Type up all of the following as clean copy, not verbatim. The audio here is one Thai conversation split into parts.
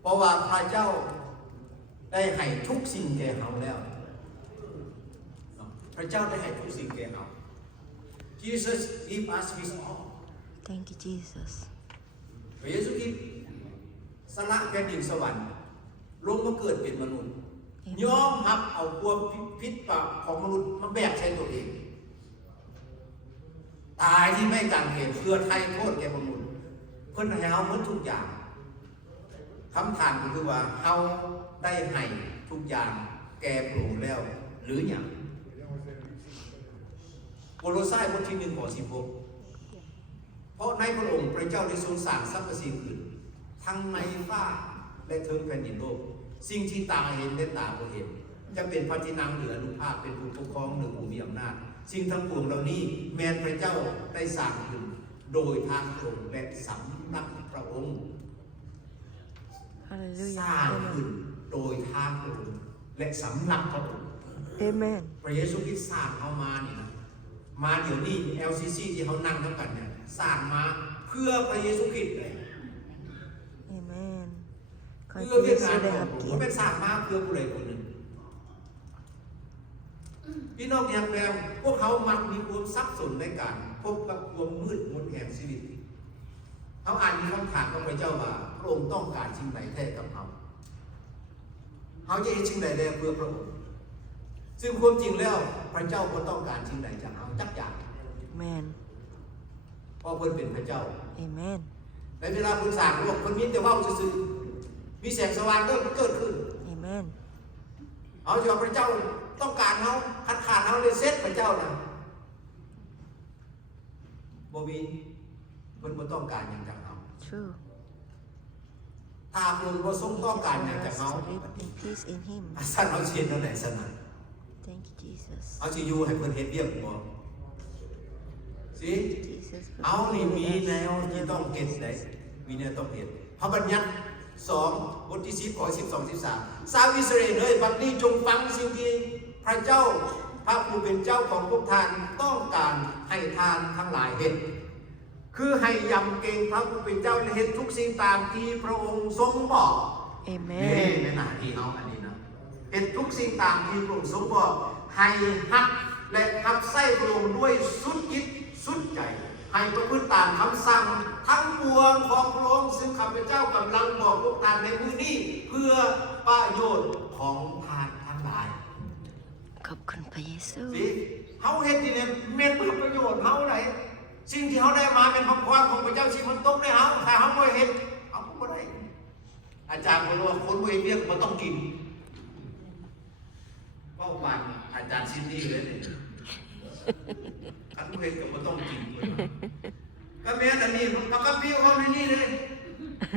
เพราะว่าพระเจ้าได้ให้ทุกสิ่งแก่เราแล้วพระเจ้าได้ให้ทุกสิ่งแก่เรา Jesus give us His all Thank you, Jesus. พระเยซูคริสต์สละแผ่นดินสวรรค์ลงมาเกิดเป็นมนุษย์ยอมรับเอาความผิดบาปของมนุษย์มาแบกใช้ตัวเองตายที่ไม่กางเขนเพื่อไถ่โทษแก่มนุษย์เพิ่นให้เฮาหมดทุกอย่างคำถามก็คือว่าเฮาได้ให้ทุกอย่างแก่พระองค์แล้วหรือยังโคโลไซบทที่1ข้อ16เพราะในพระองค์พระเจ้าได้ทรงสร้างสรรพสิ่งอื่นทั้งในฟ้าและเทิงแผ่นดินโลกสิ่งที่ตาเห็นและตาบ่เห็นจะเป็นพระที่นั่งเหนืออนุภาพเป็นผู้ปกครองหรือผู้มีอำนาจสิ่งทั้งปวงเหล่านี้แม้พระเจ้าได้สร้างขึ้นโดยทางพระองค์และสำนักพระองค์ส Hallelujah. ร้างขึ้น Amen. โดยทางพระองค์และสำนักพระองค์ Amen. พระเยซูคริสต์สร้างเขามานี่นะมาเดี๋ยวนี้ LCC ที่เขานั่งทั้งกันเนี่ยสร้างมาเพื่อพระเยซูคริสต์เลย Amen. ขอ เพื่อ ให้ เวียน พ งา ระ น เยซูได้ ของ รับ ผม เกีย ก็ รติ เป็นสร้างมาเพื่อผู้ใดคนหนึ่งพี่น้องอย่างแบบพวกเขามักมีความสับสนในการพบกับความมืดมนแห่งชีวิตเขาอ่านมีคำถามกับพระเจ้าว่าพระองค์ต้องการสิ่งใดแท้กับเขาเขาจะเห็นสิ่งใดแล้วเพื่อพระองค์ซึ่งความจริงแล้วพระเจ้าก็ต้องการสิ่งใดจากเขาจักอย่าง Amen. เพราะเพิ่นเป็นพระเจ้า Amen. ในเวลาคุณสร้างโลกคนมีแต่ว่าซื่อๆมีแสงสว่างเกิดขึ้น Amen. เอาเฉพาะพระเจ้าต้องการเขาขัดขาดเขาเลยเซตพระเจ้านะบ่มีเพิ่นบ่ต้องการอย่างจากเขา True. ถ้าเพิ่นบ่ทรงต้องการอย่าง For จาก us เขา to live in peace in Him. สั่นเอาสิเฮ็ดแนวไหนสั่นน่ะ Thank you, Jesus. เอาสิอยู่ให้เพิ่นเฮ็ดเวียกบ่สิ Jesus. เอานี่มี forgive แน us. วที่ต้องเฮ็ดได้มีแนวต้องเฮ็ดพระบัญญัติ2บทที่10ข้อ12 13ชาวอิสราเอลเอ้ยบัดนี้จงฟังสิ่งที่พระเจ้าพระผู้เป็นเจ้าของพวกท่านต้องการให้ทานทั้งหลายเฮ็ดคือให้ยำเกรงพระผู้เป็นเจ้าและเฮ็ดทุกสิ่งตามที่พระองค์ทรงบอก นี่ Amen. ในหน้าที่เขาอันนี้นะเฮ็ดทุกสิ่งตามที่พระองค์ทรงบอกให้ฮักและขับไส้พระองค์ด้วยสุดจิตสุดใจให้ประพฤติตามคำสั่งทั้งปวงของพระองค์ซึ่งข้าพเจ้ากำลังบอกพวกท่านในมื้อนี้เพื่อประโยชน์ของท่านทั้งหลาย ขอบคุณพระเยซู สิเฮาเฮ็ดที่เนี่ยเม็นเพื่อประโยชน์เฮาไหนสิ่งที่เฮาได้มาเป็นความของพระเจ้าสิ่งมันตกในเฮาถ้าเฮาบ่เฮ็ดเฮาบ่ได้อาจารย์บอกว่าคนบ่เฮ็ดเวียกบ่ต้องกินเว้าปานอาจารย์ซินดี้เลยนี่คันบ่เฮ็ดก็บ่ต้องกินก็แม่นอันนี้มันก็พี่เฮาในนี่เลย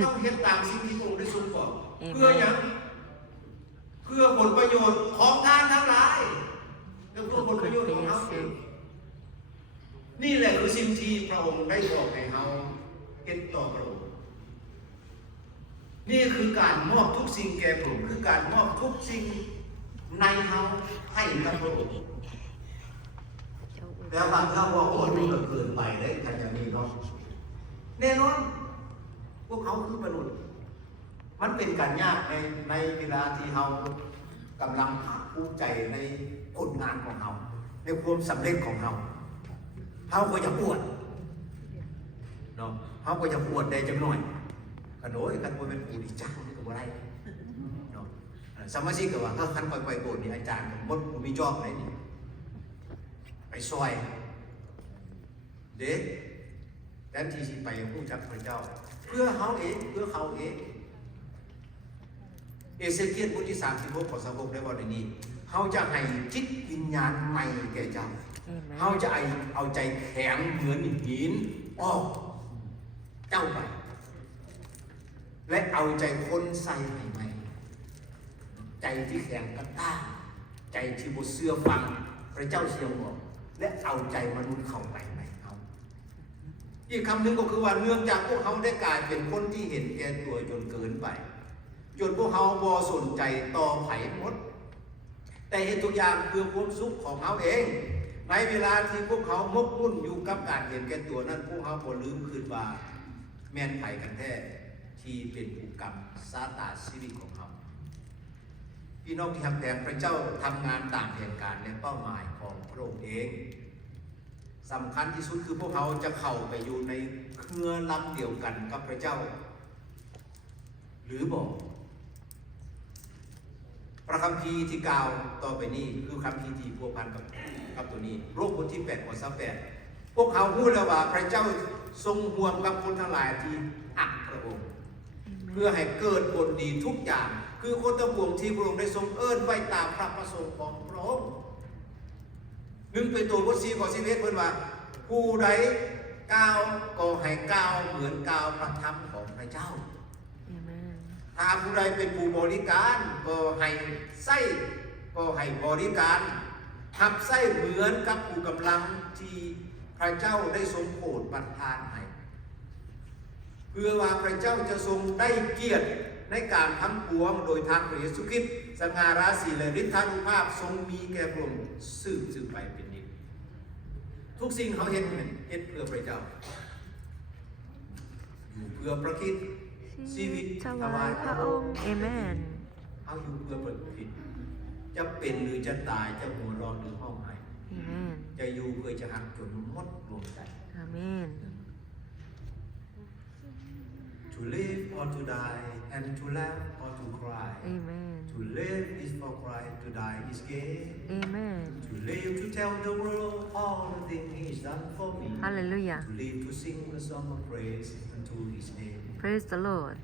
ต้องเฮ็ดตามสิ่งที่พระองค์ได้ทรงบอกเพื่อหยังเพื่อผลประโยชน์ของท่านทั้งหลายและ ข เพื่ อ อบ ผล คุ ประ ณ โยช พ น์ ระ ของ เย เรา ซู นี่แหละคือสิ่งที่พระองค์ได้บอกให้เราเฮ็ดต่อพระองค์นี่คือการมอบทุกสิ่งแก่พระองค์คือการมอบทุกสิ่งในเฮาให้กับพระองค์แต่บางครั้งว่าโอ้ยมันเกินไปเลยท่านอย่างนี้เนาะแน่นอนพวกเขาคือมนุษย์มันเป็นการยากในเวลาที่เรากำลังภาคภูมิใจในผลงานของเราในความสำเร็จของเราเขาก็จะอวดเนาะเขาก็จะอวดได้จังหน่อยกันโอ้ยกันบ่เป็นผู้ดีจ้างนี่ก็บ่ได้เนาะสมาชิกก็ว่าคันไปโบสถ์นี่อาจารย์บ่มีจอบไหนนี่ไปซอยเด้แทนที่สิไปฮู้จักพระเจ้าเพื่อเขาเองเพื่อเขาเองเอเซเคียลบทที่36ข้อ26ได้ว่าในนี้เขาจะให้จิตวิญญาณใหม่แก่เจ้าเขาจะเอาใจแข็งเหมือนหินออกเจ้าไปและเอาใจคนใส่ให้ใหม่ใจที่แข็งกระต้านใจที่บ่เชื่อฟังพระเจ้าเสียงบอกและเอาใจมนุษย์เข้าไปในเขาอีกคำหนึ่งก็คือว่าเนื่องจากพวกเขาได้กลายเป็นคนที่เห็นแก่ตัวจนเกินไปจนพวกเขาบ่สนใจต่อไผหมดแต่เห็นทุกอย่างเพื่อความสุขของเขาเองในเวลาที่พวกเขามกมุ่นอยู่กับการเห็นแก่ตัวนั้นพวกเขาบ่ลืมคืนว่าแม่นไผกันแท้ท ที่เป็นผู้กำซาตานชีวิตของเขาพี่น้องที่ทำแต่พระเจ้าทำงานตามแผนการและเป้าหมายของพระองค์เองสำคัญที่สุดคือพวกเขาจะเข้าไปอยู่ในเครือลำเดียวกันกับพระเจ้าหรือบอกพระคัมภีร์ที่กล่าวต่อไปนี้คือคัมภีร์ที่พัวพันกับตัวนี้โรคบทที่8ข้อ28พวกเขาพูดแล้วว่าพระเจ้าทรงห่วงกับคนทั้งหลายที่อักพระองค์เพื่อให้เกิดผลดีทุกอย่างคือคนทั้งปวงที่พระองค์ได้ทรงเอิ้นไว้ตามพระประสงค์ของพระองค์1เปโตรบท4ข้อ11เพิ่นว่าผู้ใดกล่าวก็ให้กล่าวเหมือนกล่าวพระธรรมของพระเจ้าถ้าผู้ใดเป็นผู้บริการก็ให้ใส่ก็ให้บริการทับใส่เหมือนกับผู้กำลังที่พระเจ้าได้ทรงโปรดประทานให้เพื่อว่าพระเจ้าจะทรงได้เกียรติในการทั้งปวงโดยทางพระเยซูคริสต์สง่าราศีและฤทธานุภาพทรงมีแก่พระองค์สืบไปเป็นนิจทุกสิ่งเขาเฮ็ดเพื่อพระเจ้าอยู่เพื่อพระคริสต์ชีวิตถวายพระองค์เอเมนเอาอยู่เพื่อพระคริสต์จะเป็นหรือจะตายจะหัวร้อนหรือห้องไห้จะอยู่เพื่อจะหักจนหมดลมใจอาเมน To live or to die and to laugh or to cry Amen To live is for Christ to die is gain Amen To live to tell the world all the things He's done for me Hallelujah To live to sing the song of praise unto His name Praise the Lord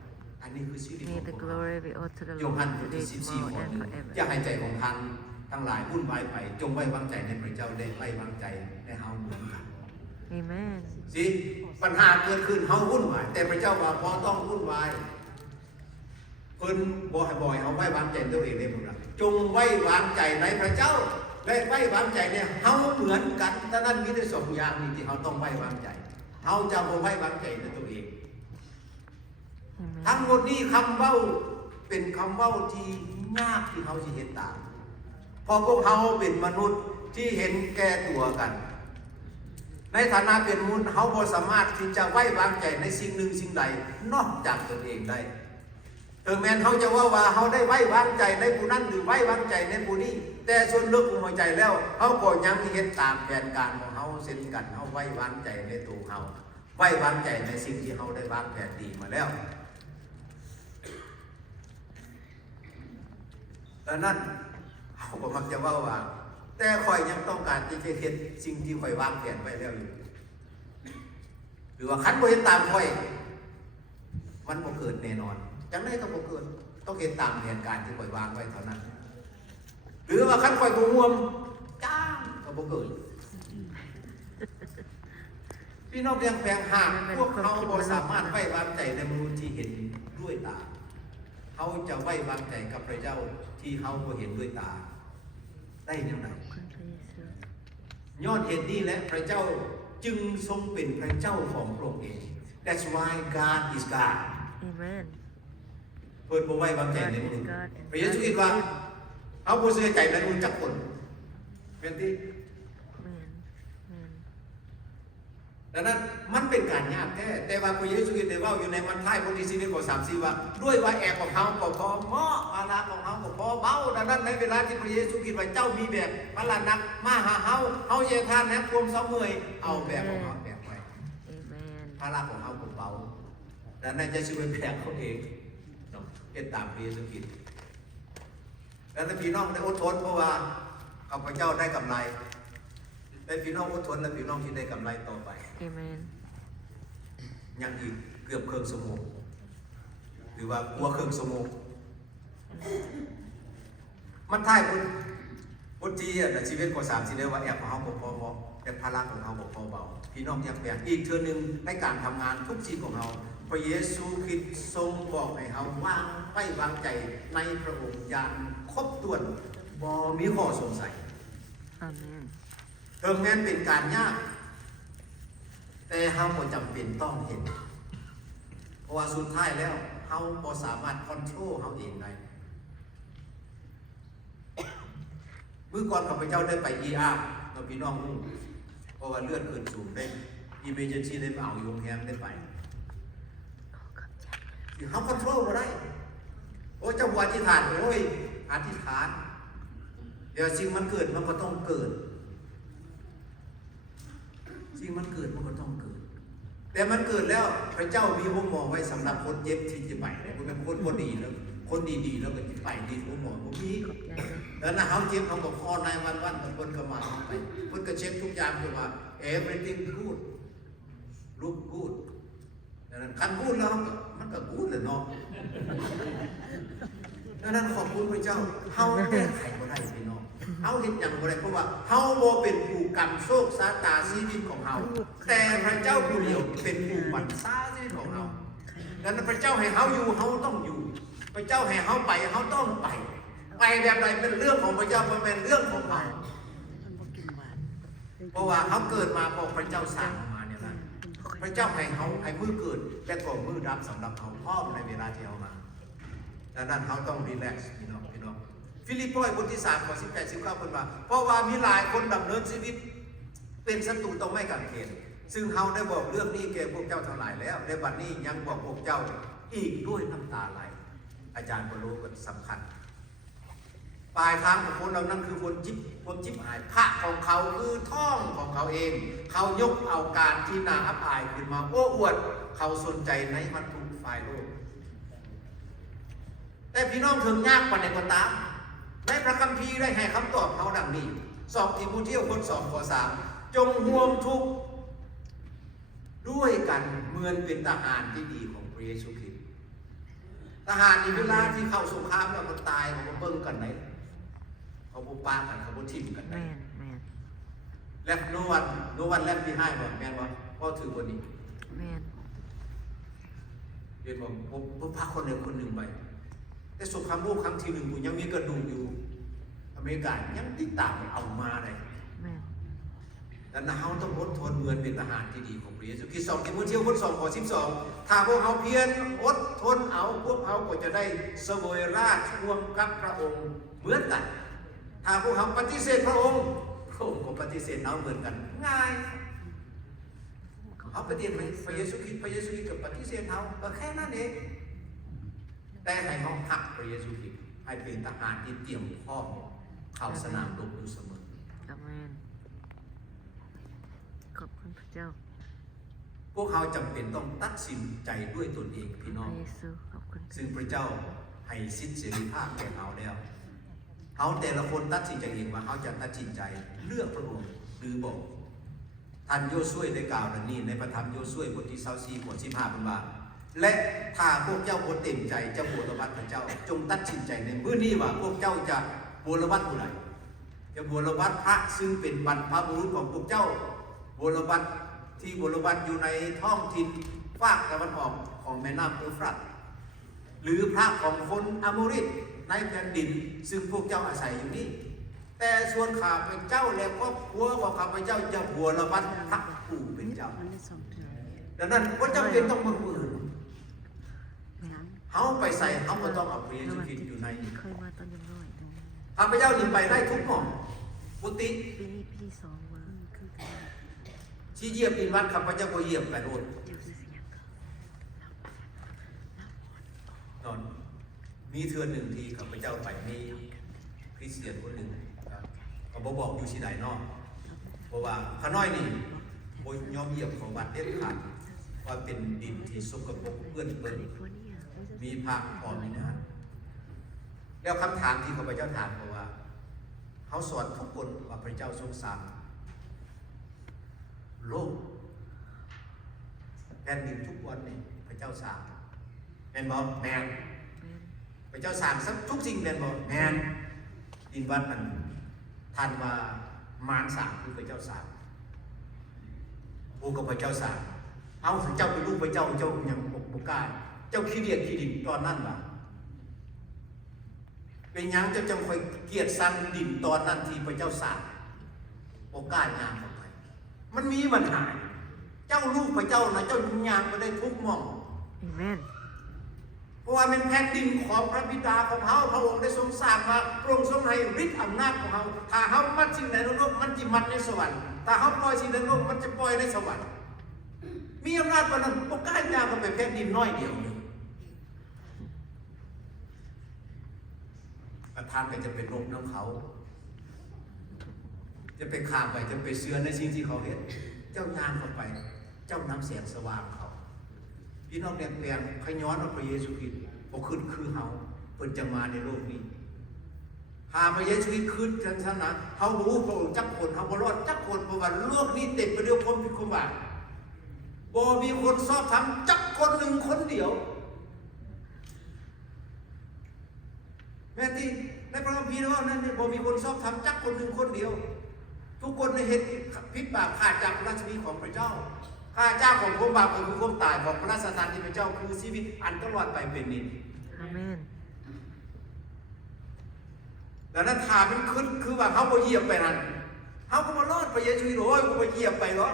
อันนี้คือชีวิตของ May the พวก glory be all to the โย Lord ฮันบท today ที่14 tomorrow ข้อ and 1 forever อย่าให้ใจของท่านทั้งหลายวุ่นวายไปจงไว้วางใจในพระเจ้าได้ไว้วางใจในเฮาเหมือนกัน Amen สิปัญหาเกิดขึ้นเฮาวุ่นวายแต่พระเจ้าว่าพอต้องวุ่นวายเพิ่นบ่ให้เฮาไว้วางใจตัวเองได้บ่ล่ะจงไว้วางใจในพระเจ้าและไว้วางใจเนี่ยเฮาเหมือนกันฉะนั้นมีแต่2อย่างนี้ที่เฮาต้องไว้วางใจเฮาจะบ่ไว้วางใจในตัวเองทั้งหมดนี้คำเว้าเป็นคำเว้าที่ยากที่เฮาสิเฮ็ดตามเพราะพวกเฮาเป็นมนุษย์ที่เห็นแก่ตัวกันในฐานะเป็นมนุษย์เฮาบ่สามารถที่จะไว้วางใจในสิ่งหนึ่งสิ่งใดนอกจากตนเองได้ถึงแม้เฮาจะว่าเฮาได้ไว้วางใจในผู้นั้นหรือไว้วางใจในผู้นี้แต่ส่วนลึกของหัวใจแล้วเฮาก็ยังเฮ็ดตามแผนการของเฮาเช่นกันเฮาไว้วางใจในตัวเฮาไว้วางใจในสิ่งที่เฮาได้วางแผนดีมาแล้วดังนั้นเขาก็มักจะว่าแต่ข่อยยังต้องการที่จะเห็นสิ่งที่ข่อยวางแผนไว้แล้วอยู่หรือว่าคันบ่เห็นตามข่อยมันบ่เกิดแน่นอนจังได๋ก็บ่เกิดต้องเห็นตามแผนการที่ข่อยวางไว้เท่านั้นหรือว่าคันข่อยบ่ร่วมจ้างก็บ่เกิดพี่น้องเรียงแปลงหากพวกเขาบ่สามารถไว้วางใจในมนุษย์ที่เห็นด้วยตาเขาจะไว้วางใจกับพระเจ้าที่เขาบ่เห็นด้วยตาได้ยังไงย้อนเหตุนี้และพระเจ้าจึงทรงเป็นพระเจ้าของพระองค์เอง That's why God is God Amen เพิ่นบ่ไว้วางใจในมนุษย์พระเยซูคิดว่าเขาบ่เชื่อใจในมนุษย์จักคนเป็นที่ดังนั้นมันเป็นการยากแท้แต่ว่าพระเยซูคริสต์ได้เว้าอยู่ในมัทธิวบทที่11ข้อ34ว่าด้วยว่าแอกของเขาก็พอเหมาะภาระของเขาก็พอเบาดังนั้นในเวลาที่พระเยซูคริสต์ว่าเจ้ามีแบบภาระหนักมาหาเฮาอย่าทานนะความเศร้าเมื่อยเอาแบบของเขาแบบไปภาระของเขาก็เบาดังนั้นจะช่วยแบกเขาเองเป็นตามพระเยซูคริสต์แล้วพี่น้องได้อดทนเพราะว่าข้าพเจ้าได้กำไรแต่พี่น้องอดทนและพี่น้องที่ได้กำไรต่อไปAmen ยังอีกเกือบครึ่งชั่วโมงหรือว่ากลัวครึ่งชั่วโมงมันท้ายบทที่ชีวิตของ3สิได้ว่าแอบของเขาบ่พอเหมาะแต่ภาระของเขาบ่พอเบาพี่น้องยังแบกอีกเทื่อนึงในการทำงานทุกสิ่งของเราพระเยซูคริสต์ทรงบอกให้เราวางไว้วางใจในพระองค์อย่างครบถ้วนบ่มีข้อสงสัยอาเมนถึงแม้เป็นการยากแต่เราบ่จำเป็นต้องเห็นเพราะว่าสุดท้ายแล้วเราบ่สามารถคอนโทรลเราเองได้เมื่อก่อนข้าพเจ้าได้ไป ER กับพี่น้องเพราะว่าเลือดขึ้นสูงได้ emergency ได้เอาโรงแรมได้ไป เขาคอนโทรลบ่ได้โอ้เจ้าบัวอธิษฐานโอ้ยอธิษฐานเดี๋ยวสิ่งมันเกิดมันก็ต้องเกิดสิ่งมันเกิดมันก็ต้องเกิดแต่มันเกิดแล้วพระเจ้ามีวงหมอไว้สำหรับคนเจ็บที่จะไปคุณเป็นคนบ่ดีแล้วคนดีๆแล้วก็ไปดีวงหมอบ่มีแล้วนะเขาเจ็บเขาก็คอนายวันๆคนก็มาไปคนก็เช็คทุกอย่างคือว่า everything good look good ดังนั้นคันพูดแล้วมันก็พูดเลยเนาะดังนั้นขอบคุณพระเจ้าเฮาแก้ไขบ่ได้พี่น้องเฮาเฮ็ดหยังบ่ได้เพราะว่าเฮาบ่เป็นผู้กำโชคชะตาชีวิตของเฮาแต่พระเจ้าผู้เดียวเป็นผู้บัญชาชีวิตของเฮาดังนั้นพระเจ้าให้เฮาอยู่เฮาต้องอยู่พระเจ้าให้เฮาไปเฮาต้องไปแบบใดเป็นเรื่องของพระเจ้าบ่เป็นเรื่องของเฮาเพราะว่าเฮาเกิดมาเพราะพระเจ้าสร้างมาเนี่ยนะพระเจ้าให้เฮาให้มือเกิดและก็มือรับสำหรับเฮาพร้อมในเวลาที่เฮามาดังนั้นเขาต้องรีแลกซ์พี่น้องฟิลิปโปบทที่3ข้อ18 19เพิ่นว่าเพราะว่ามีหลายคนดำเนินชีวิตเป็นศัตรูต่อไม้กางเขนซึ่งเฮาได้บอกเรื่องนี้แก่พวกเจ้าทั้งหลายแล้วในบัดนี้ยังบอกพวกเจ้าอีกด้วยน้ำตาไหลอาจารย์ก็รู้กันสำคัญปลายทางของคนเหล่านั้นคือคนจิบหายพระของเขาคือท่องของเขาเองเขายกเอาการที่น่าอับอายขึ้นมาโอ้อวดเขาสนใจในวัตถุฝ่ายโลกแต่พี่น้องถึงยากกว่าในก็ตามในพระคัมภีร์ได้ให้คำตอบเขาดังนี้2 ทิโมธีบท 2 ข้อ 3จงห่วงทุกข์ด้วยกันเหมือนเป็นทหารที่ดีของพระเยซูคริสต์ทหารในเวลาที่เข้าสงครามแล้วก็ตายเขาก็เบิ่งกันไหนเขาบ่ปากันเขาบ่ทิ่มกันไหนและโนวันและพี่ให้บ่แม่นบ่ก็ถือบ่นี้แม่นเรียนว่าผมพาคนเดียวคนหนึ่งไปแต่สงครามโลกครั้งที่1กูยังมีกระดูกอยู่อเมริกายังติดตามเอามาได้ดังนั้นเราต้องอดทนเหมือนเป็นทหารที่ดีของพระเยซูคริสต์2 ทิโมธีบท 2 ข้อ 12ถ้าพวกเขาเพียรอดทนเอาพวกเขาก็จะได้เสวยราชร่วมกับพระองค์เหมือนกันถ้าพวกเขาปฏิเสธพระองค์ก็ปฏิเสธเราเหมือนกันง่ายเอาปฏิเสธพระเยซูคริสต์กับปฏิเสธเราก็แค่นั้นเองแต่ให้เขาหักพระเยซูคริสต์ให้เป็นทหารที่เตรียมพร้อมเข้าสนามรบอยู่เสมออาเมนขอบคุณพระเจ้าพวกเขาจำเป็นต้องตัดสินใจด้วยตนเองพี่น้องซึ่งพระเจ้าให้สิทธิเสรีภาพแก่เขาแล้วเขาแต่ละคนตัดสินใจเองว่าเขาจะตัดสินใจเลือกพระองค์หรือบอกท่านโยซูได้กล่าวดังนี้ในพระธรรมโยซูบทที่24ข้อ15เป็นว่าและถ้าพวกเจ้าบ่เต็มใจจะบูรวัตพระเจ้าจงตัดสินใจในมื้อนี้ว่าพวกเจ้าจะบูรวัตผู้ใดจะบูรวัตพระซึ่งเป็นบรรพบุรุษของพวกเจ้าบูรวัตที่บูรวัตอยู่ในท้องถิ่นภาคตะวันออกของแม่น้ำเอฟรัตหรือพระของคนอาโมริตในแผ่นดินซึ่งพวกเจ้าอาศัยอยู่นี้แต่ส่วนข้าพเจ้าและครอบครัวของข้าพเจ้าจะบูรวัตพระผู้เป็นเจ้าดังนั้นก็จำเป็นต้องมาอื่นเขาไปใส่เขาก็ต้องเอาพระเยซูคริสต์อยู่ในข้าพเจ้าหยิบไปได้ทุกหม่องกุฏิที่เหยียบดินวัดข้าพเจ้าก็เหยียบไปโน่นนอนมีเทือนหนึ่งที่ข้าพเจ้าไปมีคริสเตียนคนหนึ่งเขาบอกอยู่ที่ใดนอกเพราะว่าข้าน้อยนี่โอยยอมเหยียบของวัดเด็ดขาดว่าเป็นดินที่สกปรกเปื้อนเปื้อนมีพระพร้อมนี่นะฮะแล้วคำถามที่ข้าพเจ้าถามเพราะว่าเขาสอนทุกคนว่าพระเจ้าทรงสร้างโลกแผ่นดินทุกวันนี่พระเจ้าสร้างแม่นบ่แม่นพระเจ้าสร้างทุกสิ่งแม่นบ่แม่นดินวัดมันท่านว่ามารสร้างคือพระเจ้าสร้างผู้กับพระเจ้าสร้างเอาถึงเจ้าเป็นลูกพระเจ้ายังบกล้าเจ้าขี้เดียดขี้ดินตอนนั้นล่ะเป็นยังเจ้าจังคอยเกียรติสันดินตอนนั้นที่พระเจ้าสร้างบกล้างานออกไปมันมีปัญหาเจ้าลูกพระเจ้านะเจ้าญางไปได้ทุกหม่องอาเมนเพราะว่าเป็นแผ่นดินของพระบิดาของเขาพระองค์ได้ทรงสร้างมาพระองค์ทรงให้ฤทธิ์อำนาจของเขาถ้าเขามัดสิ่งไหนในโลกมันจะมัดในสวรรค์ถ้าเขาปล่อยสิ่งในโลกมันจะปล่อยในสวรรค์มีอำนาจวันนั้นพวกกล้ายางก็ไปแผ่นดินน้อยเดียวนึง ประธานก็จะเป็นนกน้ำเขาจะไปข้ามไปจะไปเสือในสิ่งที่เขาเห็นเจ้ายานเข้าไปเจ้าน้ำแสงสว่างเขาพี่น้องแดงๆขย้อนเอาพระเยซูคริสต์พอขึ้นคือเฮาเปิดจะมาในโลกนี้หาพระเยซูคริสต์ขึ้นชั้นนะเฮารู้พระองค์จักคนเฮาบ่รอดจักคนเพราะว่าโลกนี้เต็มไปด้วยความผิดความบาปบ่มีคนชอบทำจักคนหนึ่งคนเดียวแม้ที่ในพระคัมภีร์ว่านั่นเนี่ยบ่มีคนชอบทำจักคนหนึ่งคนเดียวทุกคนในเหตุผิดบาปขาดจากพระราชนีของพระเจ้าข้าเจ้าของความบาปก็คือความตายของพระราชทานที่พระเจ้าคือชีวิตอันตลอดไปเป็นนิจ อาเมน ดังนั้นถามมันขึ้นคือว่าเขาบ่เหยียบไปนั่นเขาก็มารอดพระเยซูโอ้ยกูไปเหยียบไปหรอ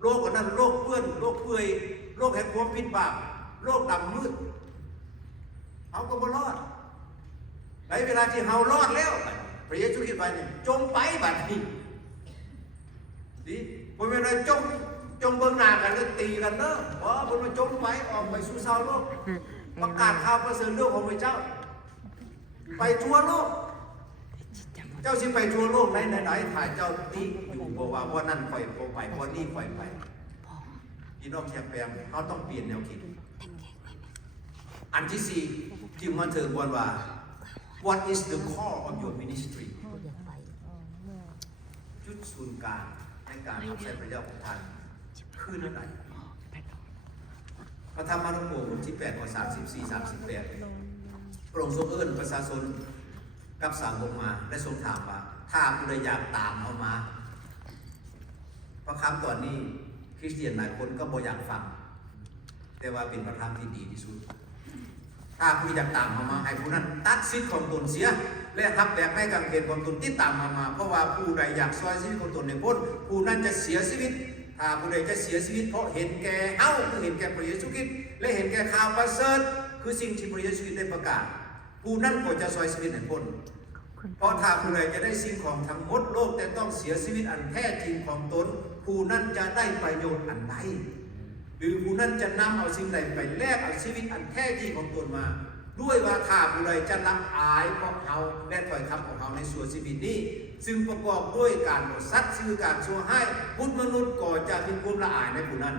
โลกอันนั้นโลกเปื้อนโลกเปื่อยโลกแห่งความผิดบาปโลกดำมืดเขาก็มารอดในเวลาที่เขารอดแล้วพระเยซูคิดไปเนี่ยจงไปบัดนี้ดิบ่แม่นว่าจงเบิ่งหน้ากันแล้วตีกันเด้อบ่เพิ่นว่าจงไปออกไปสู่ชาวโลกประกาศข่าวประเสริฐเรื่องของพระเจ้าไปทั่วโลกเจ้าสิไปทั่วโลกไหนถ่ายเจ้าตีอยู่บอกว่าว่านั่นค่อยไปว่านี่ค่อยไปพี่น้องแคบแปมเขาต้องเปลี่ยนแนวคิดอันที่สี่ที่มันเถิดบนว่า what is the core of your ministry จุดศูนย์กลางในการรับใช้พระเจ้าของท่านคือนั่นไหนพระธรรมมาระโกบทที่8ข้อ34-38พระองค์ทรงเอิ้นประชาชนกับสาวกมาและทรงถามว่าถ้าผู้ใดอยากตามเอามาพระคำตอนนี้คริสเตียนหลายคนก็บ่อยากฟังแต่ว่าเป็นพระธรรมที่ดีที่สุดถ้าผู้อยากตามเอามาให้ผู้นั้นตัดสิทธิ์ของตนเสียและทับแบกให้กางเกณฑ์ของตนที่ตามมาเพราะว่าผู้ใดอยากซอยชีวิตของตนในพ้นผู้นั้นจะเสียชีวิตถ้าผู้ใดจะเสียชีวิตเพราะเห็นแก่เอ้าคือเห็นแก่พระเยซูคริสต์และเห็นแก่ข่าวประเสริฐคือสิ่งที่พระเยซูคริสต์ได้ประกาศผู้นั้นก็จะซอยชีวิตในพ้นเพราะถ้าผู้ใดจะได้สิ่งของทั้งหมดโลกแต่ต้องเสียชีวิตอันแท้จริงของตนผู้นั้นจะได้ประโยชน์อันใดหรือผู้นั้นจะนำเอาสิ่งใดไปแลกเอาชีวิตอันแท้จริงของตนมาด้วยว่าถ้าผู้ใดจะรับอายของเขาและถอยคำของเขาในส่วนชีวิตนี้ซึ่งประกอบด้วยการหมดสัตย์คือการชั่วให้บุตรมนุษย์ก็จะมีความละอายในผู้นั้น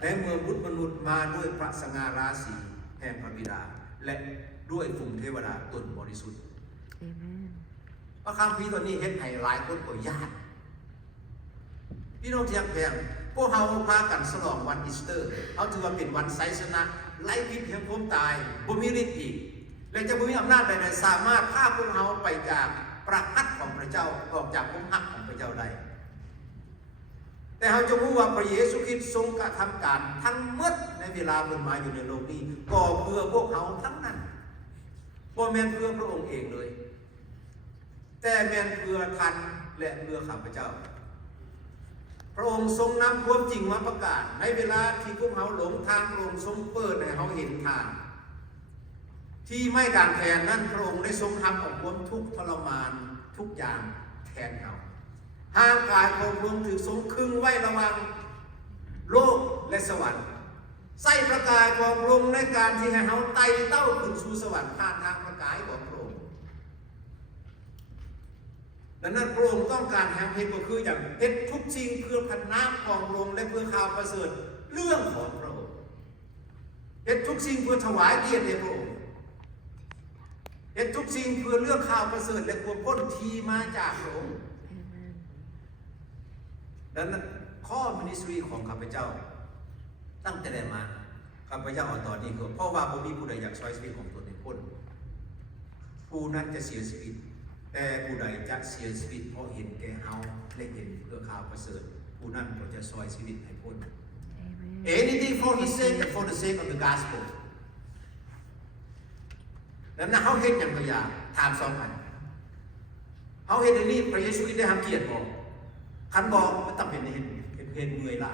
และเมื่อบุตรมนุษย์มาด้วยพระสง่าราศีแห่งพระบิดาและด้วยฝูงเทวดาตนบริสุทธิ์พระคัมภีร์ตัวนี้เห็นให้หลายคนก็ยากพี่น้องที่รักแพงพวกเขาพากันฉลองวันอีสเตอร์เขาถือว่าเป็นวันไซสนะไล่พิษแห่งความตายบ่มีฤทธิ์อีกและจะบ่มีอำนาจใดๆสามารถพาพวกเขาไปจากประหัตของพระเจ้าออกจากความหักของพระเจ้าได้แต่เขาจะรู้ว่าพระเยซูคริสต์ทรงกระทำการทั้งหมดในเวลาเพิ่นมาอยู่ในโลกนี้ก็เพื่อพวกเขาทั้งนั้นบ่แม่นเพื่อพระองค์เองเลยแต่แม่นเพื่อท่านและเพื่อข้าพเจ้าพระองค์ทรงนำความจริงมาประกาศในเวลาที่พวกเขาหลงทางพระองค์ทรงเปิดให้เขาเห็นทางที่ไม่ด่างแทนนั้นพระองค์ได้ทรงทำเอาความทุกข์ทรมานทุกอย่างแทนเขาห่างกายของพระองค์ถูกทรงคึงไว้ระหว่างโลกและสวรรค์ใส่ประกายของพระองค์ในการที่ให้เขาไต่เต้าขึ้นสู่สวรรค์ผ่านทางประกายของพระองค์ดังนั้นพระองค์ต้องการแห่งเหตุก็คืออย่างเฮ็ดทุกสิ่งเพื่อพันน้ำของพระองค์และเพื่อข่าวประเสริฐเรื่องของพระองค์เฮ็ดทุกสิ่งเพื่อถวายเกียรติแด่พระองค์เฮ็ดทุกสิ่งเพื่อเรื่องข่าวประเสริฐและความพ้นทีมาจากพระองค์ดังนั้นข้อมินิสทรีของข้าพเจ้าตั้งแต่ได้มาข้าพเจ้าเอาตอนนี้ก็เพราะว่าบ่มีผู้ใดอยากซอยชีวิตของตนให้พ้นผู้นั้นจะเสียชีวิตแต่ผู้ใดจะเสียชีวิตเพราะเห็นแก่เฮาและเห็นเพื่อข่าวประเสริฐผู้นั้นก็จะซอยชีวิตให้พ้น anything for his sake and for the sake of the gospel ดังนั้นเขาเห็นอย่างตัวอย่างถามสองอันเขาเห็นในนี้พระเยซูคริสต์ได้ทำเกียรติบอกคันบอกมันต้องเป็นเห็นเมื่อยล้า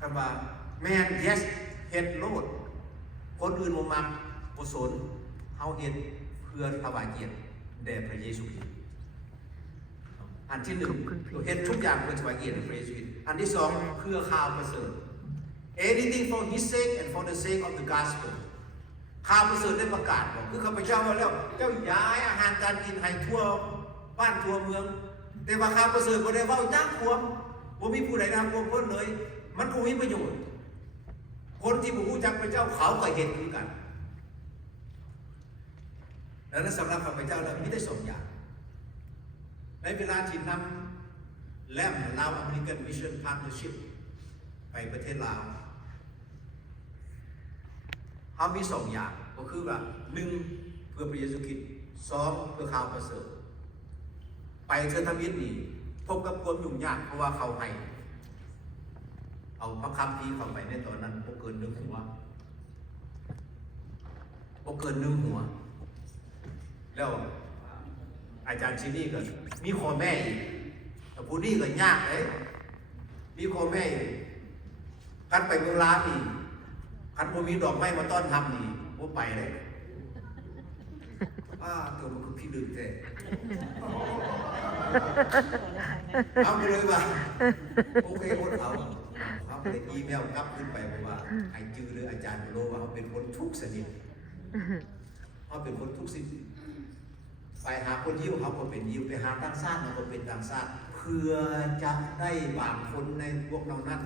คันว่าแมน yes เห็นโลดคนอื่นบ่มักบ่สนเขาเห็นเพื่อถวายเกียรติแด่พระเยซูคริสต์อันที่หนึ่งเห็นทุกอย่างเพื่อถวายเกียรติแด่พระเยซูคริสต์อันที่สองเพื่อข่าวประเสริฐ anything for his sake and for the sake of the gospel ข่าวประเสริฐได้ประกาศบอกคือข้าพเจ้าว่าแล้วเจ้าย้ายอาหารการกินให้ทั่วบ้านทั่วเมืองแต่ว่าข่าวประเสริฐบ่ได้เว้าจ้างความบ่มีผู้ใดทำความเพิ่นเลยมันบ่มีประโยชน์คนที่บ่รู้จักพระเจ้าเขาก็เห็นคือกันดังนั้นสำหรับข้าพเจ้าแล้วมีได้สองอย่างในเวลาที่นำแลมลาวอเมริกันมิชชั่นพาร์ทเนอร์ชิพไปประเทศลาวเขามีสองอย่างก็คือว่าหนึ่งเพื่อพระเยซูคริสต์สองเพื่อข่าวประเสริฐไปเทอร์ทมิตรนี่พบกับความยุ่งยากเพราะว่าเขาให้เอาพระคัมภีร์เข้าไปในตอนนั้นบ่เกิน1 หัวบ่เกิน1 หัวแล้วอาจารย์ชินี่ก็มีข้อแม่อีกแต่ผู้นี้ก็ยากเลยมีข้อแม่อีกกันไปเมืองลาวนี่คันบ่มีดอกไม้มาต้อนรับนี่บ่ไปเลยเกิดมันคือขี้ดื้อแท้เอาไปเลยว่าโอเคหมดเอาไปอีเมลกลับขึ้นไปบอกว่าให้จื้อเลยอาจารย์โลว่าเขาเป็นคนทุกข์สนิทเขาเป็นคนทุกข์สิไปหาคนยิวเขาก็เป็นยิวไปหาต่างชาติเขาก็เป็นต่างชาติเพื่อจะได้บางคนในพวกเรานั้น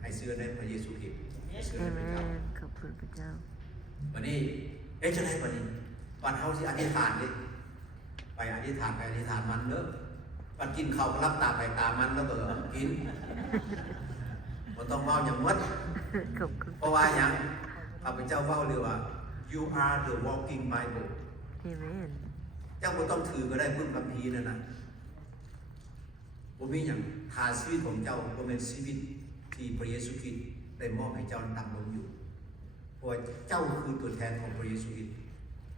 ให้เชื่อในพระเยซูคริสต์เชื่อในพระเจ้า ขอบคุณพระเจ้า วันนี้จะได้วันนี้วันเขาที่อธิษฐานดิไปอธิษฐานมันเนอะวันกินข้าวก็รับตาไปตามมันแล้วก็กินมันต้องเมาอย่างมัด ขอบคุณ เพราะว่าอย่างข้าพเจ้าเว้าเรียกว่า you are the walking Bible เอเมน เจ้าไม่ต้องถือก็ได้พึ่งคัมภีร์นะผมมีอย่างทาชีวิตของเจ้าก็เป็นชีวิตที่พระเยซูคริสต์ได้มอบให้เจ้าดำรงอยู่เพราะเจ้าคือตัวแทนของพระเยซูคริสต์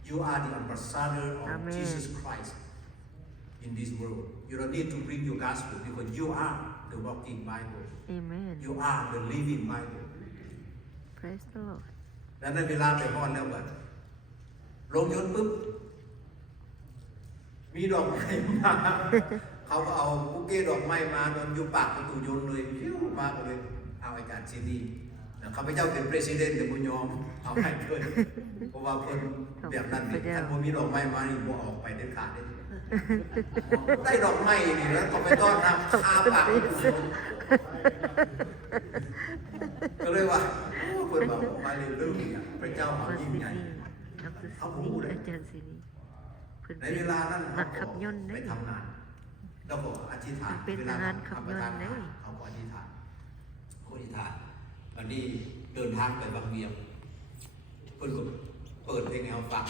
you are the ambassador of Jesus Christ in this world you don't need to bring your gospel because you are the walking Bible เอเมน you are the living Bible praise the Lord และในเวลาไปฮอดแล้วว่าลงยนต์ปุ๊บมีดอกไม้มาเขาก็เอาบุกเก้ดอกไม้มาโดนอยู่ปากประตูยนต์เลยพิ้วมาเลยเอาอาจารย์ซีดีข้าพเจ้าเป็นประธานแต่บุญยอมเอาให้ด้วยเพราะว่าคนแบบนั้นนี่ท่านบ่มีดอกไม้มานี่บ่ออกไปเด็ดขาดได้ดอกไม้นี่แล้วก็ไปต้อนรับคาปากก็เลยว่าเพิ่นบอกมาเรื่อยๆพระเจ้าเขายิ่งใหญ่เขาผมพูดเลย อาจารย์สิริ ในเวลานั้น นักขับยนต์ ไป ได้ ทำงานแล้วก็อธิษฐาน เป็นทหารขับยนต์ได้ เขาก็อธิษฐานวันนี้เดินทางไปบางเวียงเพิ่นก็เปิดเพลงให้เราฟัง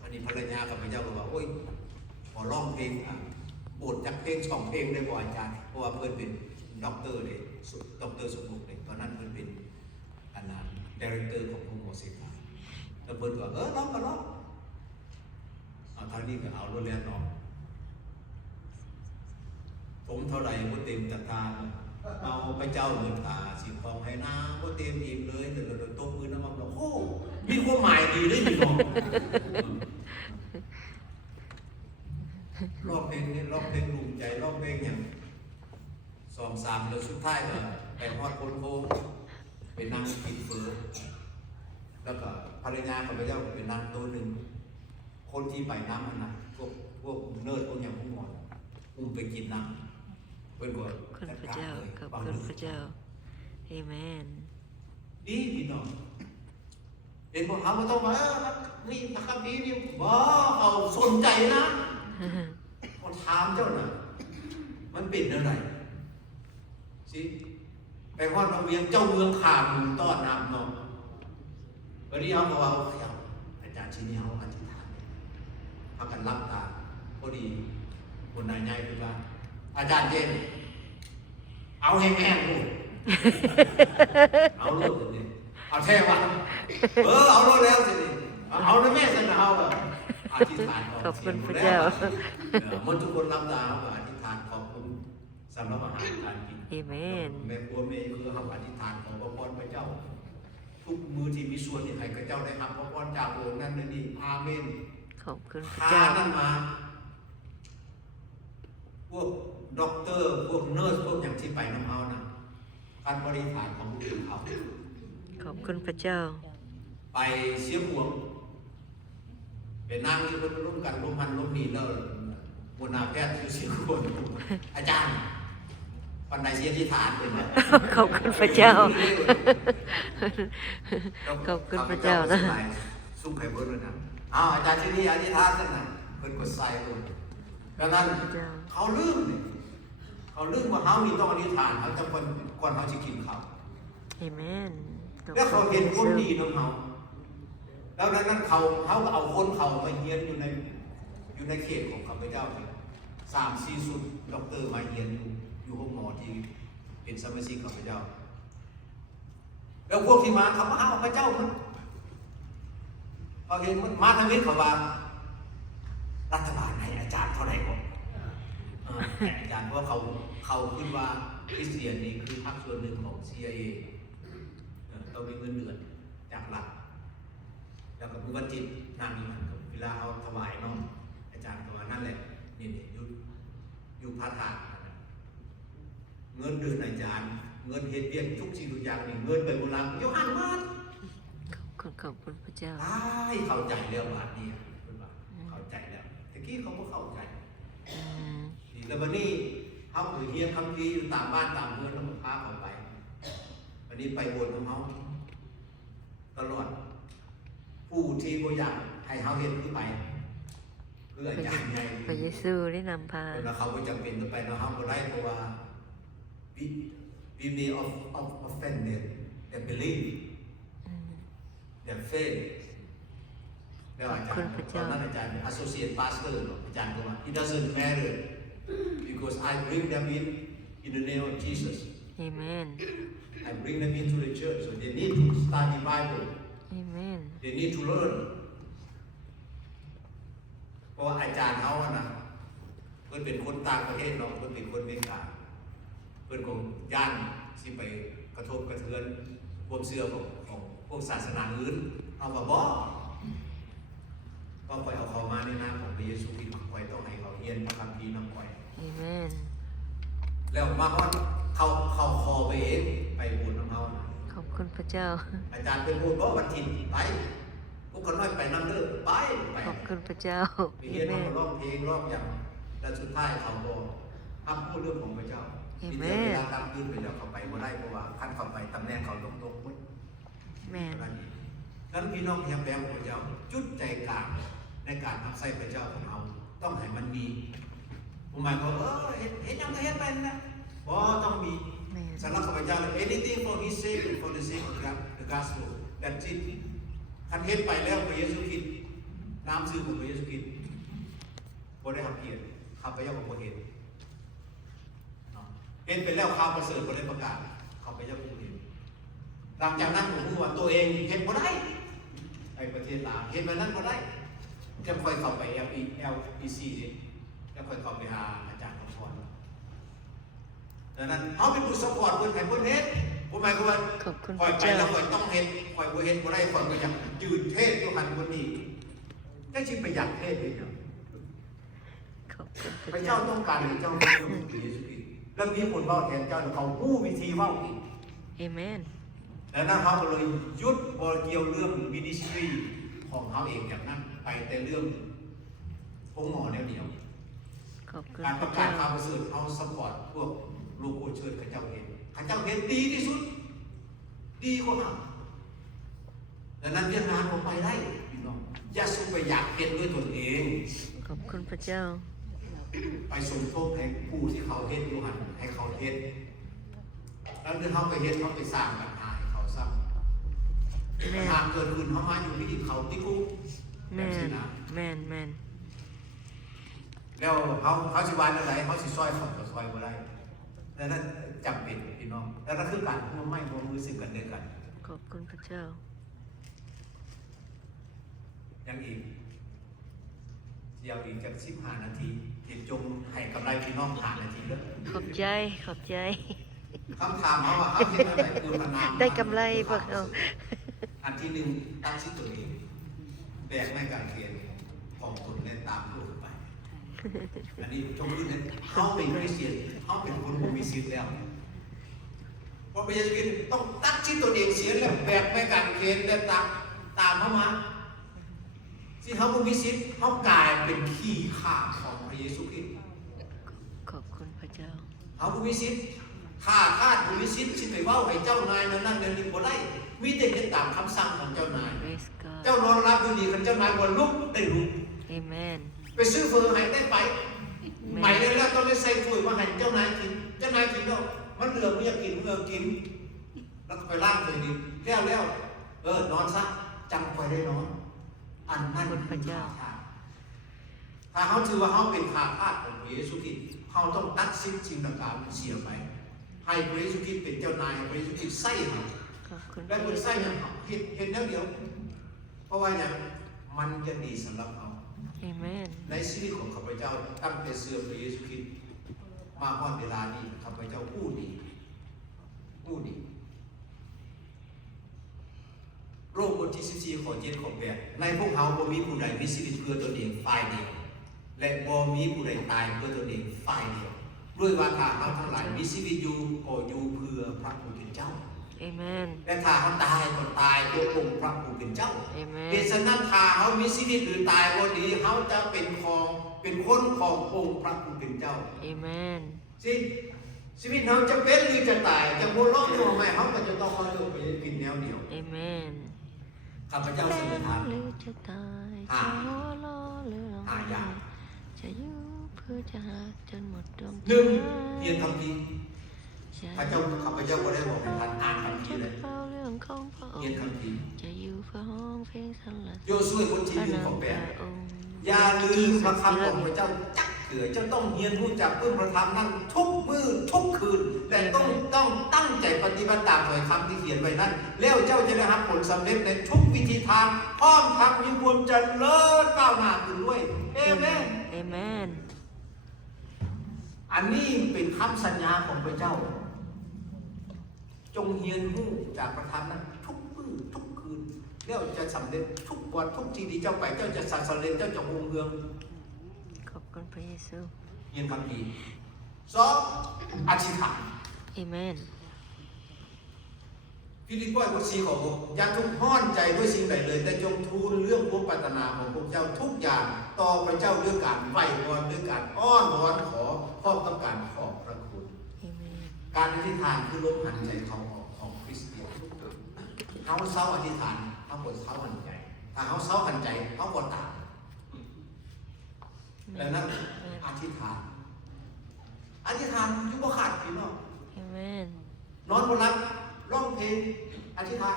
วันนี้ภรรยากับพระเจ้าก็บอกโอ้ยขอร้องเพลงบทจากเพลง2 เพลงได้บ่อาจารย์เพราะว่าเพิ่นเป็นด็อกเตอร์เลยด็อกเตอร์สมมุติเลยตอนนั้นเพิ่นเป็นอันนั้นดีเรคเตอร์ของวงโมเสสแล้วเพิ่นก็ร้องก็ร้องทางนี้ก็เอารถเลี้ยงน้องผมเท่าไหร่ก็เต็มตะทานเอาไปเจ้าเงินตาสิทองให้น้าก็เต็มอิ่มเลยแต่เราตบมือน้ำมันบอกโอ้มีความหมายดีได้ดีน้องรอบเพลงนี้รอบเพลงลุงใจรอบเพลงอย่าง2 3แล้วสุดท้ายก็ไปฮอดคนโค้งไปนั่งกินเฟอแล้วก็ภรรยาของพระเจ้าไปนั่งโต๊ะหนึ่งคนที่ไปน้ำมันนะพวกเนิร์ดพวกอย่างพวกหมอนไปกินน้ำเป็นก่อน ขอบคุณพระเจ้าขอบคุณพระเจ้าเอเมน ดีพี่น้องเป็นพวกเขาไม่ต้องมานี่นะครับนี่บ่เอาสนใจนะคนถามเจ้าน่ะมันเป็นอะไรสิไปฮอดมาเวียงเจ้าเมืองขามต้อนน้ำน้องวันนี้เขาบอกว่าอาจารย์ชิ้นนี้เขาอธิษฐานพากันรับตาพอดีคนนายใหญ่คือว่าอาจารย์เจนเอาแห้งๆลูกเอาลูกสิเอาแท้วะเอาลูกแล้วสิเอาในแม่สนเอาอธิษฐาน ขอบคุณพระเจ้า มันทุกคนรับตาเขาอธิษฐานขอบคุณสำหรับอาหารการกิน เอเมน แม่ครัวแม่คือเขาอธิษฐานของพระพรพระเจ้าทุกมือที่มีส่วนที่ให้พระเจ้าได้รับพระพรจากองค์นั้นนี่อาเมน ขอบคุณพระ พา เจ้า นั่นมาพวกด็อกเตอร์พวกเนิร์สพวกอย่างที่ไปน้ำเอานะการบริหารของผู้อื่นเขา ขอบคุณพระเจ้า ไปเสียหวง เป็นนั่งที่คนร่วมกันร่วมพันร่วมนีแล้วบนนาแพทย์คือสิคนอาจารย์ปันไดเสียที่ฐานเป็น ขอบคุณพระเจ้า ขอบคุณพระเจ้านะ สู้ใครเบิร์ดเลยนะอาจารย์ที่นี่อธิษฐานกันนะเพิ่นกดใส่เลยดังนั้นเขาลืมเนี่ยเขาลืมว่าเขานี่ต้องอธิษฐานเขาจะก่อนเขาจะกินเขา เอเมน แล้วเขาเห็นคนดีของเขาแล้วดังนั้นเขาก็เอาคนเขามาเฮียนอยู่ในเขตของข้าพเจ้า3-4 สุดด็อกเตอร์มาเฮียนอยู่ห้องหมอที่เป็นสมาชิกข้าพเจ้าแล้วพวกที่มาเขามาหาพระเจ้ามันเขาเห็นมันมาทางนี้เขาว่ารัฐบาลให้อาจารย์เท่าไหร่ก็อาจารย์เพราะเขาคิดว่าคริสเตียนนี่คือภาคส่วนหนึ่งของ CIA ต้องมีเงินเดือนจากรัฐแล้วก็มีวันจิตนางมีมันเวลาเขาถวายน้องอาจารย์ก็ว่านั่นแหละนี่อยู่พระธาตุเงินเดือนอาจารย์เงินเฮ็ดเวียกทุกสิ่งทุกอย่างนี่เงินไปโบราณโยหันมา ขอบคุณพระเจ้า เข้าใจแล้วบาทนี้เข้าใจแล้วตะกี้เขาก็เข้าใจแล้ววันนี้เขาถือเฮียนคำพีอยู่ตามบ้านตามเมืองแล้วมันพาเขาไปวันนี้ไปบนของเขาตลอดผู้ที่บ่อยากให้เขาเห็นขึ้นไปเพื่ออาจารย์ใหญ่ พระเยซูได้นำพา แล้วเขาก็จำเป็นต้องไปแล้วเขาก็ได้เพราะว่า we may offended their belief their faith แล้วอาจารย์ตอนนั้นอาจารย์ associate pastor อาจารย์ก็ว่า it doesn't matter because I bring them in the name of Jesus เอเมน I bring them into the church so they need to study Bible เอเมน they need to learn เพราะว่าอาจารย์เขาอะนะเพื่อนเป็นคนต่างประเทศเนาะเพื่อนเป็นคนอเมริกาเพื่อนของย่านที่ไปกระทบกระเทือนความเชื่อของพวกศาสนาอื่นเอามาบอกก็คอยเอาเขามาในนามของพระเยซูคริสต์คอยต้องให้เขาเรียนพระคัมภีร์นำคอย เอเมน แล้วมาว่าเขาคอไปเองไปบูชน้ำเขานะ ขอบคุณพระเจ้า อาจารย์เป็นพูดว่าวันถิ่นไปพวกคนน้อยไปน้ำเลือไป ขอบคุณพระเจ้า ไป เอ เรียน เมน ร้องเพลงร้องอย่างแล้วสุดท้ายเขาก็พักพูดเรื่องของพระเจ้า เอ มี เม แต่เวน ลาตามยื่นไปแล้วเขาไปไม่ได้เพราะว่าขั้นเขาไปตำแหน่งเขาตรงๆหมด แมน นั้นพี่น้องยังแปลของพระเจ้าจุดใจกลางในการทำไส้พระเจ้าของเราต้องให้มันมีผมหมายความว่าเห็นยังไงเห็นไปนะเพราะต้องมี แมน สำหรับข้าพเจ้า anything for His sake and for the sake of the gospel that's it คันเฮ็ดไปแล้วพระเยซูคริสต์น้ำซื้อของพระเยซูคริสต์บ่ได้รับเกียรติข้าพเจ้าบ่เห็นเห็นไปแล้วข่าวประเสริฐบ่ได้ประกาศข้าพเจ้าบ่เห็นหลังจากนั้นผมรู้ว่าตัวเองเห็นบ่ได้ไอ้ประเทศลาวเห็นแบบนั้นบ่ได้จะค่อยเข้าไป LEC จะค่อยเข้าไปหาอาจารย์คำสอนดังนั้นเขาเป็นผู้สปอร์ตคนไทยคนเฮ็ดผมหมายความว่า ขอบคุณ คอ พ ย ระ ไป เจ้า แล้วคอยต้องเฮ็ดคอยบ่เฮ็ดบ่ได้คอยก็อยากยืนเทศอยู่หันคนนี้ได้ชิไปอยากเทศเลยเนาะ ขอบคุณพ พ ระ ระ เจ้า เจ้าต้องการให้เจ้าเป็นคนของพระเยซูคริสต์แล้วมีคนเว้าแทนเจ้าเขาฮู้วิธีเว้าอีก เอเมน แล้วนั้นเขาก็เลยหยุดบ่เกี่ยวเรื่องมินิสทรีของเขาเองอย่างนั้นไปแต่เรื่ององค์หมอแนวเดียว ขอบคุณ การ พ ประ ระ กา เจ้า ศข่าวประเสริฐเอาซัพพอร์ตพวกลูกโคเชิญข้าเจ้าเห็นข้าเจ้าเห็นดีที่สุดดีกว่าเราดังนั้นเรื่องงานผมไปได้พี่น้องอย่าสู้ไปอยากเห็นด้วยตนเอง ขอบคุณพระเจ้า ไปสมทบให้ผู้ที่เขาเฮ็ดอยู่หันให้เขาเฮ็ดแล้วเมื่อเขาไปเฮ็ดเขาไปสร้างปัญหาให้เขาสร้าง แม่ ปัญหาเกิดขึ้นเขามาอยู่ที่เขาที่คุก แม แบบนี้ น นะ แมนแมน แล้วเขาสิวานอะไรเขาสิซอยเขาก็ซอยบ่ได้ดังนั้นจำเป็นพี่น้องแล้วนั่นคือการร่วมไม้ร่วมมือซึ่งกันและกัน ขอบคุณพระเจ้า ยังอีกเดี๋ยวอีกจาก15 นาทีจิตจงให้กำไรพี่น้องผ่านนาทีแล้ว ขอบใจขอบใจ คำถามเขาว่าเขาเห็นอะไรคือพนาม ได้กำไรพวกเรา อันที่หนึ่งตั้งชิดตัวเองแบกไม่การเขียนของตนและตามลูกไป อันนี้จงรู้นะเขาเป็นคริสเตียนเขาเป็นคนผู้มีสิทธิ์แล้วเพราะพระเยซูคริสต์ต้องตั้งชิดตัวเองเสียแล้วแบกไม่การเขียนและตามเข้ามา ที่เขาบ่มีสิทธิ์เขากลายเป็นขี้ข้าของพระเยซูคริสต์ ขอบคุณพระเจ้า เขาบ่มีสิทธิ์ข้าทาสบ่มีสิทธิ์สิไปเว้าให้เจ้านายนั่นนี่บ่ได้มีแต่เฮ็ดตามคำสั่งของเจ้านาย Praise God เจ้านอนรับอยู่ดีคันเจ้านายบ่ลุกได้ลุก Amen ไปซื้อเฟอร์ให้ได้ไปใหม่แล้วต้องได้ใส่ถ้วยมาให้เจ้านายกินเจ้านายกินแล้วมันเหลือไม่อยากกินกินแล้วก็ไปล้างถ้วยดิแล้วนอนซะจำคอยได้นอนอันนั้นคือข้าทาสถ้าเขาถือว่าเขาเป็นข้าทาสของพระเยซูคริสต์เขาต้องตัดสิ้นสิ่งต่างๆเสียไปให้พระเยซูคริสต์เป็นเจ้านายให้พระเยซูคริสต์ใส่เขา ขอบคุณพ และ ระ เมื่อ เย ใส่ ซู เห็นแล้วเดียว เพราะว่าอย่างมันจะดีสำหรับเขา Amen ในชีวิตของข้าพเจ้าตั้งแต่เสื่อมพระเยซูคริสต์มาฮอดเวลานี้ข้าพเจ้าผู้ดีโรคบทที่14ข้อ7ข้อ8ในพวกเขาบ่มีผู้ใดมีชีวิตเพื่อตนเองฝ่ายเดียวและบ่มีผู้ใดตายเพื่อตนเองฝ่ายเดียวด้วยว่าถ้าเราทั้งหลายมีชีวิตอยู่ก็อยู่เพื่อพระผู้เป็นเจ้า Amen และถ้าเขาตายก็ตายเพื่อองค์พระผู้เป็นเจ้า Amen เหตุฉะนั้นถ้าเขามีชีวิตหรือตายก็ดีเขาจะเป็นคนขององค์พระผู้เป็นเจ้า Amen ชีวิตเขาจะเป็นหรือจะตายจะโมโลกหรือไม่เขาก็จะต้องเขาเลือกไปกินแนวเดียว Amen ข้าพเจ้าเสนอทาง หรือจะตายจะหัวล้อหรือร้อง หา ไห้ ยาก จะอยู่เพื่อจะหาจนหมดดวงใจ หนึ่งเรียนคำพีร์ข้าพเจ้าก็ได้บอกให้ท่านอ่านคำพีร์เลย เฝ้าเรื่องของพระอง เรียน ค์ คำพีร์ จะอยู่เพื่อห้องเพลงสรรเส โย ริญ ซุยคนที่ พระ ยืน นาม ของแป พ ด ระองค์ อย่าลืมพระคำของพระเจ้าจักเถื่อเจ้าต้องเรียนรู้จักเพื่อพระธรรมนั้นทุกมื้อทุกคืนแต่ต้องตั้งใจปฏิบัติตามถ้อยคำที่เขียนไว้นั้นแล้วเจ้าจะได้รับผลสำเร็จในทุกวิธีทางพร้อมทั้งมีความเจริญก้าวหน้าขึ้นด้วยเอเมน Amen อันนี้เป็นคำสัญญาของพระเจ้า จงเรียนรู้จากพระธรรมนั้นทุกมื้อทุกคืนแล้วจะสำเร็จทุกวันทุกทีที่เจ้าไปเจ้าจะสำเร็จเจ้าจะรุ่งเรือง ขอบคุณพระเยซู เรียนคำพีร์สองอธิษฐาน Amen ฟิลิปปีบท4ข้อ6อย่าทุกข์ร้อนใจด้วยสิ่งใดเลยแต่จงทูลเรื่องความปรารถนาของพวกเจ้าทุกอย่างต่อพระเจ้าด้วยการไหว้วอนด้วยการอ้อนวอนขอพร้อมกับการขอบพระคุณ Amen การอธิษฐานคือลมหายใจเข้าออกของคริสเตียนเขาเศร้าอธิษฐานเขาบดเศร้าหันใจถ้าเขาเศร้าหันใจเขาบดตามดังนั้นอธิษฐานอยู่บ่ขาดพี่น้อง Amen นอนบ่หลับร้องเพลงอธิษฐาน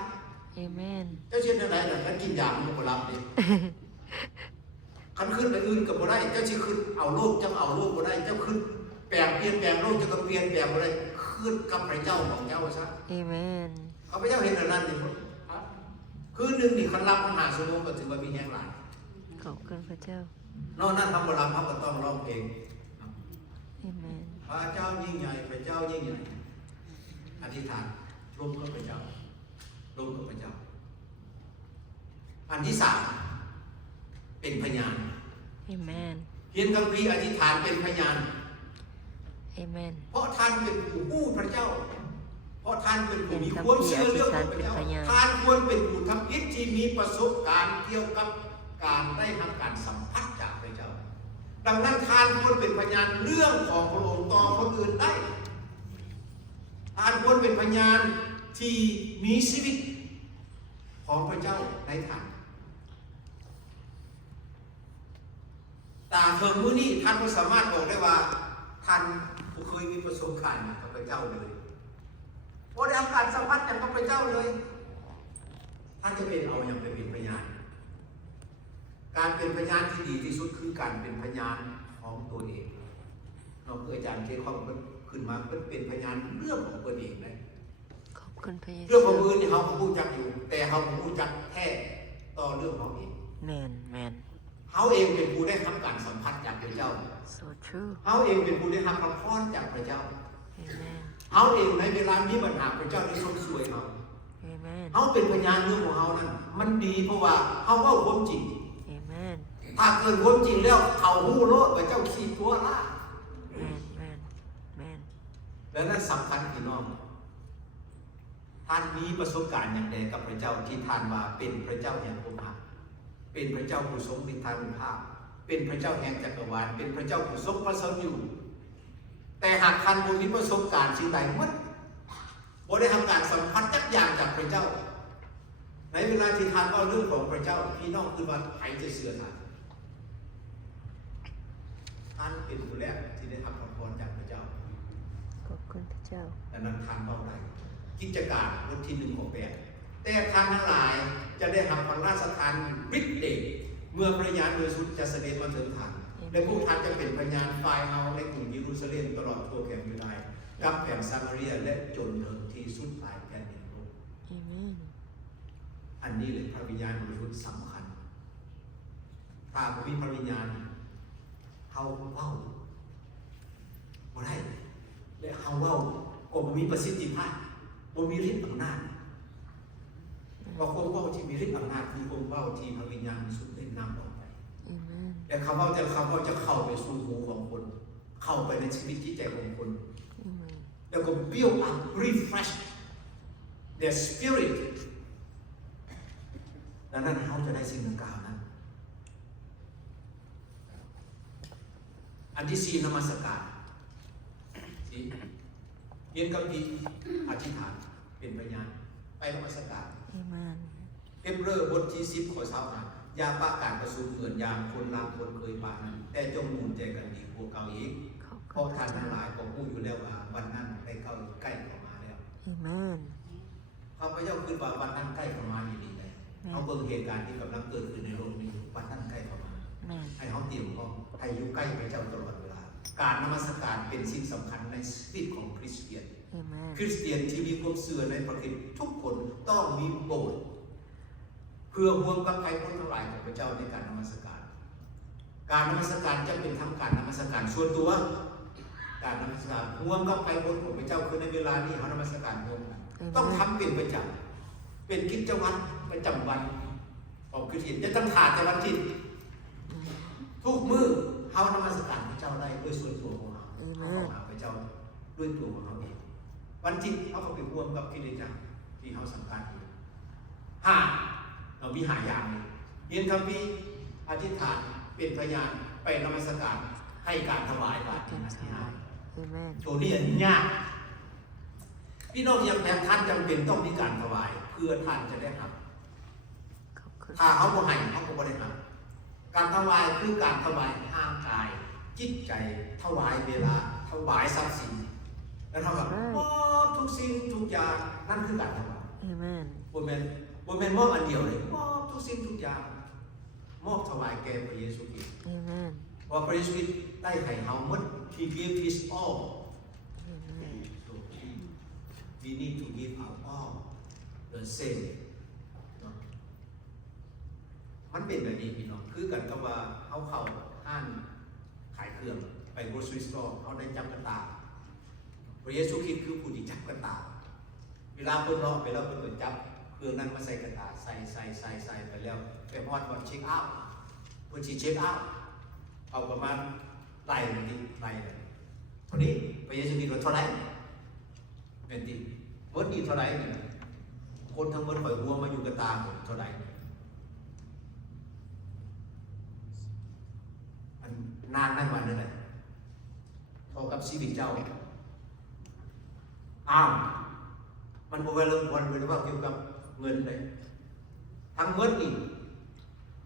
Amen เจ้าเช่นอะไรแต่กินยามันบ่หลับดิคันขึ้นไปอื่นก็บ่ได้เจ้าสิขึ้นเอาโลกจังเอาโลกบ่ได้เจ้าขึ้นเปลี่ยนแปลงโลกจะก็เปลี่ยนแปลงบ่ได้ขึ้นกับพระเจ้าของเจ้าซะ Amen เขาพระเจ้าเห็นอันนั้นนี่บ่คือหนึ่งนี่คันรับมหาสมุทรก็ถือว่ามีแห่งหลาย ขอบคุณพระเจ้าน อกนั้นทำบ่หลับเขาก็ต้องร้องเพลง Amen พระเจ้ายิ่งใหญ่พระเจ้ายิ่งใหญ่อธิษฐานร่วมกับพระเจ้าร่วมกับพระเจ้าอันที่สามเป็นพยาน Amen เขียนคัมภีร์อธิษฐานเป็นพยาน Amen เพราะท่านเป็นผู้กู้พระเจ้า เพราะท่านเป็นผู้มีความเชื่อเรื่องของพระเจ้าท่านควรเป็นผู้ทำกิจที่มีประสบการณ์เกี่ยวกับการได้รับการสัมผัสจากพระเจ้า ดังนั้นท่านควรเป็นพยานเรื่องของพระองค์ต่อคนอื่นได้ท่านควรเป็นพยานที่มีชีวิตของพระเจ้าในท่านแต่เพิ่มมื้อนี้ท่านก็สามารถบอกได้ว่าท่านเคยมีประสบการณ์กับพระเจ้าเลยพอได้รับการสัมผัสจากพระเจ้าเลยท่านจะเป็นเอาอย่างไปเป็นพยานการเป็นพยานที่ดีที่สุดคือการเป็นพยานของตัวเองเราเพื่ออาจารย์เทคอนขึ้นมาเป็นพยานเรื่องของตัวเองเลย ขอบคุณพระเยซู เรื่องของอื่นนี่เขาพูดจักอยู่แต่เขาพูดจักแค่ต่อเรื่องของเอง Amen เขาเองเป็นผู้ได้รับการสัมผัสจากพระเจ้า So true เขาเองเป็นผู้ได้รับพระพรจากพระเจ้า Amen เขาเองในเวลามีปัญหาพระเจ้าได้ทรงช่วยเขา Amen เขาเป็นพยานเรื่องของเขานั้นมันดีเพราะว่าเขาเว่าความจริง Amen ถ้าเกิดความจริงแล้วเขาหู้โลดพระเจ้าขี้ตัวละ Amen และนั้นสำคัญพี่น้องท่านมีประสบการณ์อย่างใดกับพระเจ้าที่ท่านว่าเป็นพระเจ้าแห่งความรัก เป็นพระเจ้าผู้ทรงฤทธานุภาพเป็นพระเจ้าแห่งจักรวาลเป็นพระเจ้าผู้ทรงพระชนอยู่แต่หากท่านบ่มีประสบการณ์สิ่งใดหมดบ่ได้ทำการสัมผัสจักอย่างจากพระเจ้าในเวลาที่ท่านเล่าเรื่องของพระเจ้าพี่น้องคือว่าใครจะเชื่อท่านเป็นผู้แรกที่ได้รับพระพรจากพระเจ้า ขอบคุณพระเจ้า ดังนั้นท่านเล่าได้กิจการบทที่1 ข้อ 8แต่ท่านทั้งหลายจะได้รับพระราชทานฤทธิ์เดชเมื่อพระญาณบริสุทธิ์จะเสด็จมาถึงท่านและพวกท่านจะเป็นพยานฝ่ายเฮาในกรุงเยรูซาเล็มตลอดทั่วแผ่นยูดาห์กับแผ่นซามาเรียและจนถึงที่สุดปลายแผ่นดินโลก อาเมน อันนี้เลยพระวิญญาณบริสุทธิ์สำคัญถ้าบ่มีพระวิญญาณเฮาเว้าบ่ได้และเฮาเว้าก็บ่มีประสิทธิภาพบ่มีฤทธิ์อำนาจว่าความเว้าที่มีฤทธิ์อำนาจคือความเว้าที่พระวิญญาณบริสุทธิ์ได้นำออกไป อาเมน แต่คำเว้าจะเข้าไปสู่หูของคนเข้าไปในชีวิตจิตใจของคน อาเมน แล้วก็ build up refresh their spirit ดังนั้นเขาจะได้สิ่งดังกล่าวนั้นอันที่ 4นมัสการที่เรียนกับดีอธิษฐานเป็นพยานไปนมัสการ อาเมน เอเบรบทที่10 ข้อ 25อย่าประกาศประสูติเหมือนอย่างคนลามคนเคยปานนั้นแต่จงมุ่งใจกันดีกว่าเก่าอีก ขอบ เพ คุณ ราะ พ ท่า ระ นทั้ เจ้าง หลายก็รู้อยู่แล้วว่าวันนั้นได้ใกล้เข้ามาแล้ว อาเมน ข้าพเจ้าคิดว่าวันนั้นใกล้เข้ามาอยู่ดีเลยเขาเบิ่งเหตุการณ์ที่กำลังเกิดขึ้นในโลกนี้วันนั้นใกล้เข้ามา แมน ให้เขาเตรียมพร้อมให้อยู่ใกล้พระเจ้าตลอดเวลาการนมัสการเป็นสิ่งสำคัญในชีวิตของคริสเตียน อาเมน คริสเตียนที่มีความเชื่อในพระคริสต์ทุกคนต้องมีโบสถ์เพื่อห่วงกับใครคนทั้งหลายของพระเจ้าในการนมัสการการนมัสการจะเป็นทำการนมัสการส่วนตัวการนมัสการห่วงกับใครคนของพระเจ้าคือในเวลานี้เขานมัสการร่วมกันต้องทำเป็นประจำเป็นกิจวัตรประจำวันของคริสเตียนจะต้องขาดแต่วันอาทิตย์ทุกมื้อเขานมัสการพระเจ้าได้ด้วยส่วนตัวของเขาเขาเข้าหาพระเจ้าด้วยตัวของเขาเองวันอาทิตย์เขาก็ไปร่วมกับคริสเตียนที่เขาสำคัญอยู่เรามีหาอย่างนี้เรียนคำพีอธิษฐานเป็นพยานไปนมัสการให้การถวายบาตร เก่งสบายอาเมน ตัวนี้ยากพี่น้องยังแพ้ท่านจำเป็นต้องมีการถวายเพื่อท่านจะได้รับ ขอบคุณ ถ้าเขาบ่ให้เขาก็บ่ได้รับการถวายคือการถวายร่างกายจิตใจถวายเวลาถวายทรัพย์สินแล้วเท่ากับมอบทุกสิ่งทุกอย่างนั่นคือการถวาย อาเมน บ่แม่นมอบอันเดียวเลยมอบทุกสิ่งทุกอย่างมอบถวายแก่พระเยซูคริสต์ อาเมน เพราะพระเยซูคริสต์ได้ให้เฮาหมด He gave His all อาเมน so we need to give our all the same เนาะมันเป็นแบบนี้พี่น้องคือกันกับว่าเฮาเข้าห้างขายเครื่องไป grocery store เฮาได้จับกระตาพระเยซูคริสต์คือผู้ที่จับกระตาเวลาเพิ่นรอเวลาเพิ่นก็จับเครื่องนั้นมาใส่กระตาใส่ไปแล้วไปฮอดว่าเช็คเอาท์เพิ่นสิเช็คเอาท์เอาประมาณไล่นี่ไล่เลยเท่านี้พระเยซูคริสต์ว่าเท่าไหร่เป็นติหมดนี่เท่าไหร่เนี่ยคนทั้งหมดข่อยหัวมาอยู่กระตาหมดเท่าไหร่มันนานได้วันนึงเลยเท่ากับชีวิตเจ้าอ้าวมันบ่เวลาวันเป็นว่าเกี่ยวกับเงินเลยทั้งหมดนี่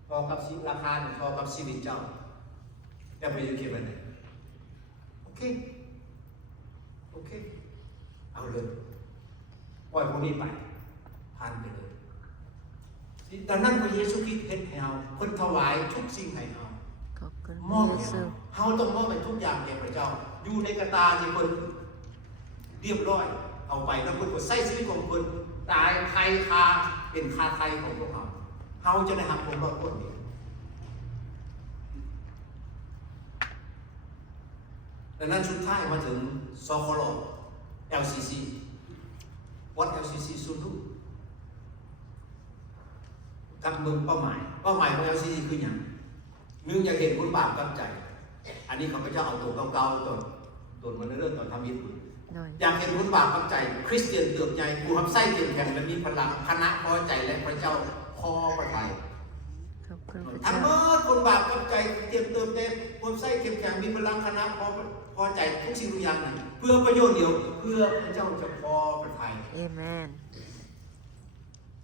พอกับชีวิตราคาพอกับชีวิตเจ้าแต่พระเยซูคริสต์ว่าไงโอเคเอาเลยปล่อยพวกนี้ไปผ่านไปเลยดังนั้นพระเยซูคริสต์เฮ็ดให้เฮาเพิ่นถวายทุกสิ่งให้เฮา ขอบคุณ ม พ อบ ระเย ให้ ซู เฮาต้องมอบให้ทุกอย่างแก่พระเจ้าอยู่ในกระตาที่เพิ่นเรียบร้อยเอาไปแล้วเพิ่นก็ใช้ชีวิตของเพิ่นตายไทยคาเป็นคาไทยของพวกเฮาจะได้รับผลรอดพ้นนี้ดังนั้นสุดท้ายมาถึงสคล LCC what LCC should do กับเมืองเป้าหมายของ LCC คืออย่างหนึ่งอยากเห็นคนบาปกลับใจอันนี้ข้าพเจ้าเอาตัวเก่าๆตัวมันเรื่องตอนทำมิตร โดย อยากเห็นคนบาปกลับใจคริสเตียนเติบใหญ่ผู้ทำไส้เต็มแข็งและมีพลังคณะพอใจและพระเจ้าพอพระทัย ขอบคุณพระ ทั้ง เจ้า หมดคนบาปกับใจเตรียมเติมเต็มความใส่เข้มแข็งมีพลังคณะพอใจทุกสิ่งทุกอย่างนะเพื่อประโยชน์เดียวเพื่อพระเจ้าจะพอพระทัย เอเมน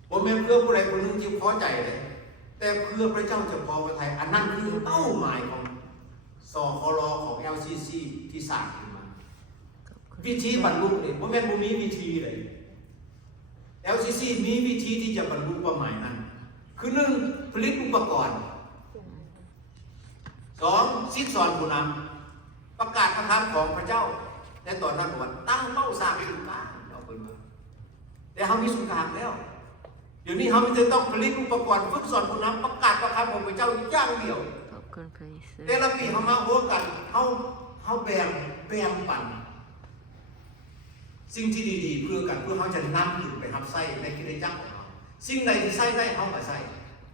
ผมแม่นเพื่อผู้ใดคนหนึ่งที่พอใจเลยแต่เพื่อพระเจ้าจะพอพระทัยอันนั้นคือเป้าหมายของสคลของ LCC ที่สร้างขึ้นมา ขอบคุณ วิธีบรรลุเนี่ยผมแม่นบ่มีวิธีเลย LCC มีวิธีที่จะบรรลุเป้าหมายนั้นคือหนึ่งผลิตอุปกรณ์สองสิ้นสอนผู้นำประกาศพระคำของพระเจ้าในตอนนั้นบอกว่าตั้งเป้าสร้างศูนย์กลางเราเป็นมาแต่เขามีศูนย์กลางแล้วเดี๋ยวนี้เขาไม่ได้ต้องผลิตอุปกรณ์ฝึกสอนผู้นำประกาศพระคำของพระเจ้าอย่างเดียว ขอบคุณพระเยซู แต่ละปีเขามาโหกันเขาแบ่งปันสิ่งที่ดีๆเพื่อกันเพื่อเขาจะนำอยู่ไปทำไส้ในกิจจักรของเขาสิ่งใดที่ไส้ได้เขาก็ไส้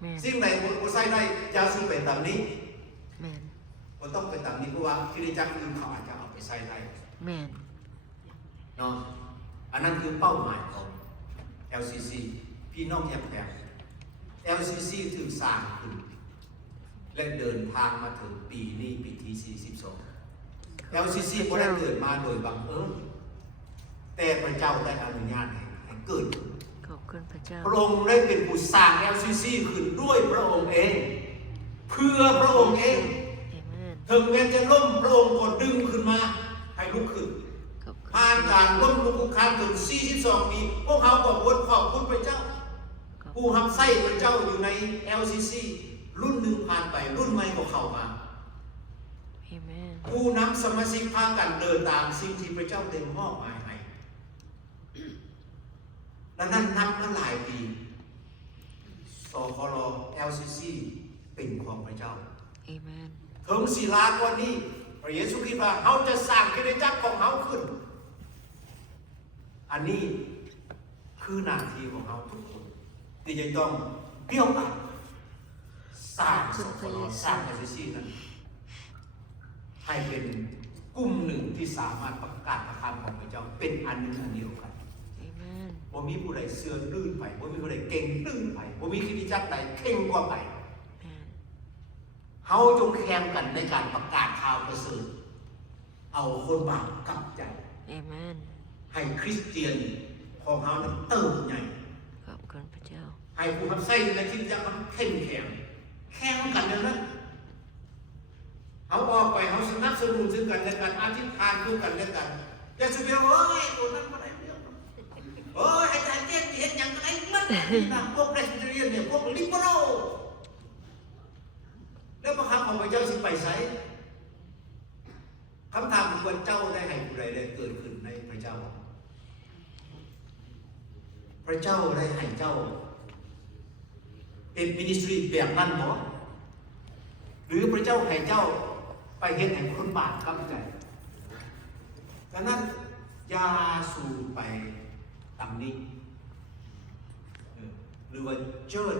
แมน สิ่งใดบ่ไส้ได้อย่าสู้ไปตามนี้ แมน บ่ต้องไปตามนี้เพราะว่ากิจจักรอื่นเขาอาจจะเอาไปไส้ได้ แมน เนาะอันนั้นคือเป้าหมายของ LCC พี่น้องแยกแยะ LCC ถึงสร้างขึ้นและเดินทางมาถึงปีนี้ปีที่42 LCC บ่ได้เกิดมาโดยบังเอิญแต่พระเจ้าได้อนุญาตให้เกิดขึ้น ขอบคุณพระเจ้า พระองค์ได้เป็นผู้สร้าง LCC ขึ้นด้วยพระองค์เอง เพื่อพระองค์เอง เอเมน ถึงแม้จะล้มพระองค์ก็ดึงขึ้นมาให้ลุกขึ้น ขอบคุณ ผ่านการล้มลุกคลุกคลานถึง42 ปีพวกเขาก็บวชขอบคุณพระเจ้า ผู้รับใช้พระเจ้าอยู่ใน LCC รุ่นหนึ่งผ่านไปรุ่นใหม่ก็เข้ามา เอเมน ผู้นำสมาชิกพากันเดินตามสิ่งที่พระเจ้าได้มอบหมายให้และนั่นนับมาหลายปีสคล LCC เป็นของพระเจ้า เอเมน ถึงศิลากว่านี้พระเยซูคริสต์ว่าเขาจะสร้างคริสตจักรของเขาขึ้น อันนี้คือหน้าที่ของเขาทุกคนที่จะต้องเบี้ยวอัพสร้างสคลสร้าง LCC นั้นให้เป็นกลุ่มหนึ่งที่สามารถประกาศพระคำของพระเจ้าเป็นอันหนึ่งอันเดียวกัน เอเมน บ่มีผู้ใดเสื่อมลื่นไปบ่มีผู้ใดเก่งลื่นไปบ่มีคริสตจักรใดเข่งกว่าไป แมน เฮาจงแข่งกันในการประกาศข่าวประเสริฐเอาคนบาปกลับใจ เอเมน ให้คริสเตียนของเฮานั้นเติบใหญ่ ขอบคุณพระเจ้า ให้ผู้รับใช้ในคริสตจักรมันเข้มแข็งแข่งกันอย่างนั้นเฮาออกไปเฮาสนับสนุนซึ่งกันและกันอธิษฐานคือกันและกันอย่าสุเดียวเอ้ยตัวนั้นบ่ได้เรื่องเอ้ยอาจารย์เจ๊เห็นหยังไงมันนะพวกเรสเตเรียนเนี่ยพวกลิเบอรัลแล้วพระคำของพระเจ้าสิไปไสคำถามคือว่าเจ้าได้ให้ผู้ใดได้เกิดขึ้นในพระเจ้า พระเจ้าได้ให้เจ้าเป็นมินิสทรีแบบนั้นบ่หรือพระเจ้าให้เจ้าไปเฮ็ดให้คนบาปกลับใจดังนั้นอย่าสู่ไปตำหนิหรือว่าเจิด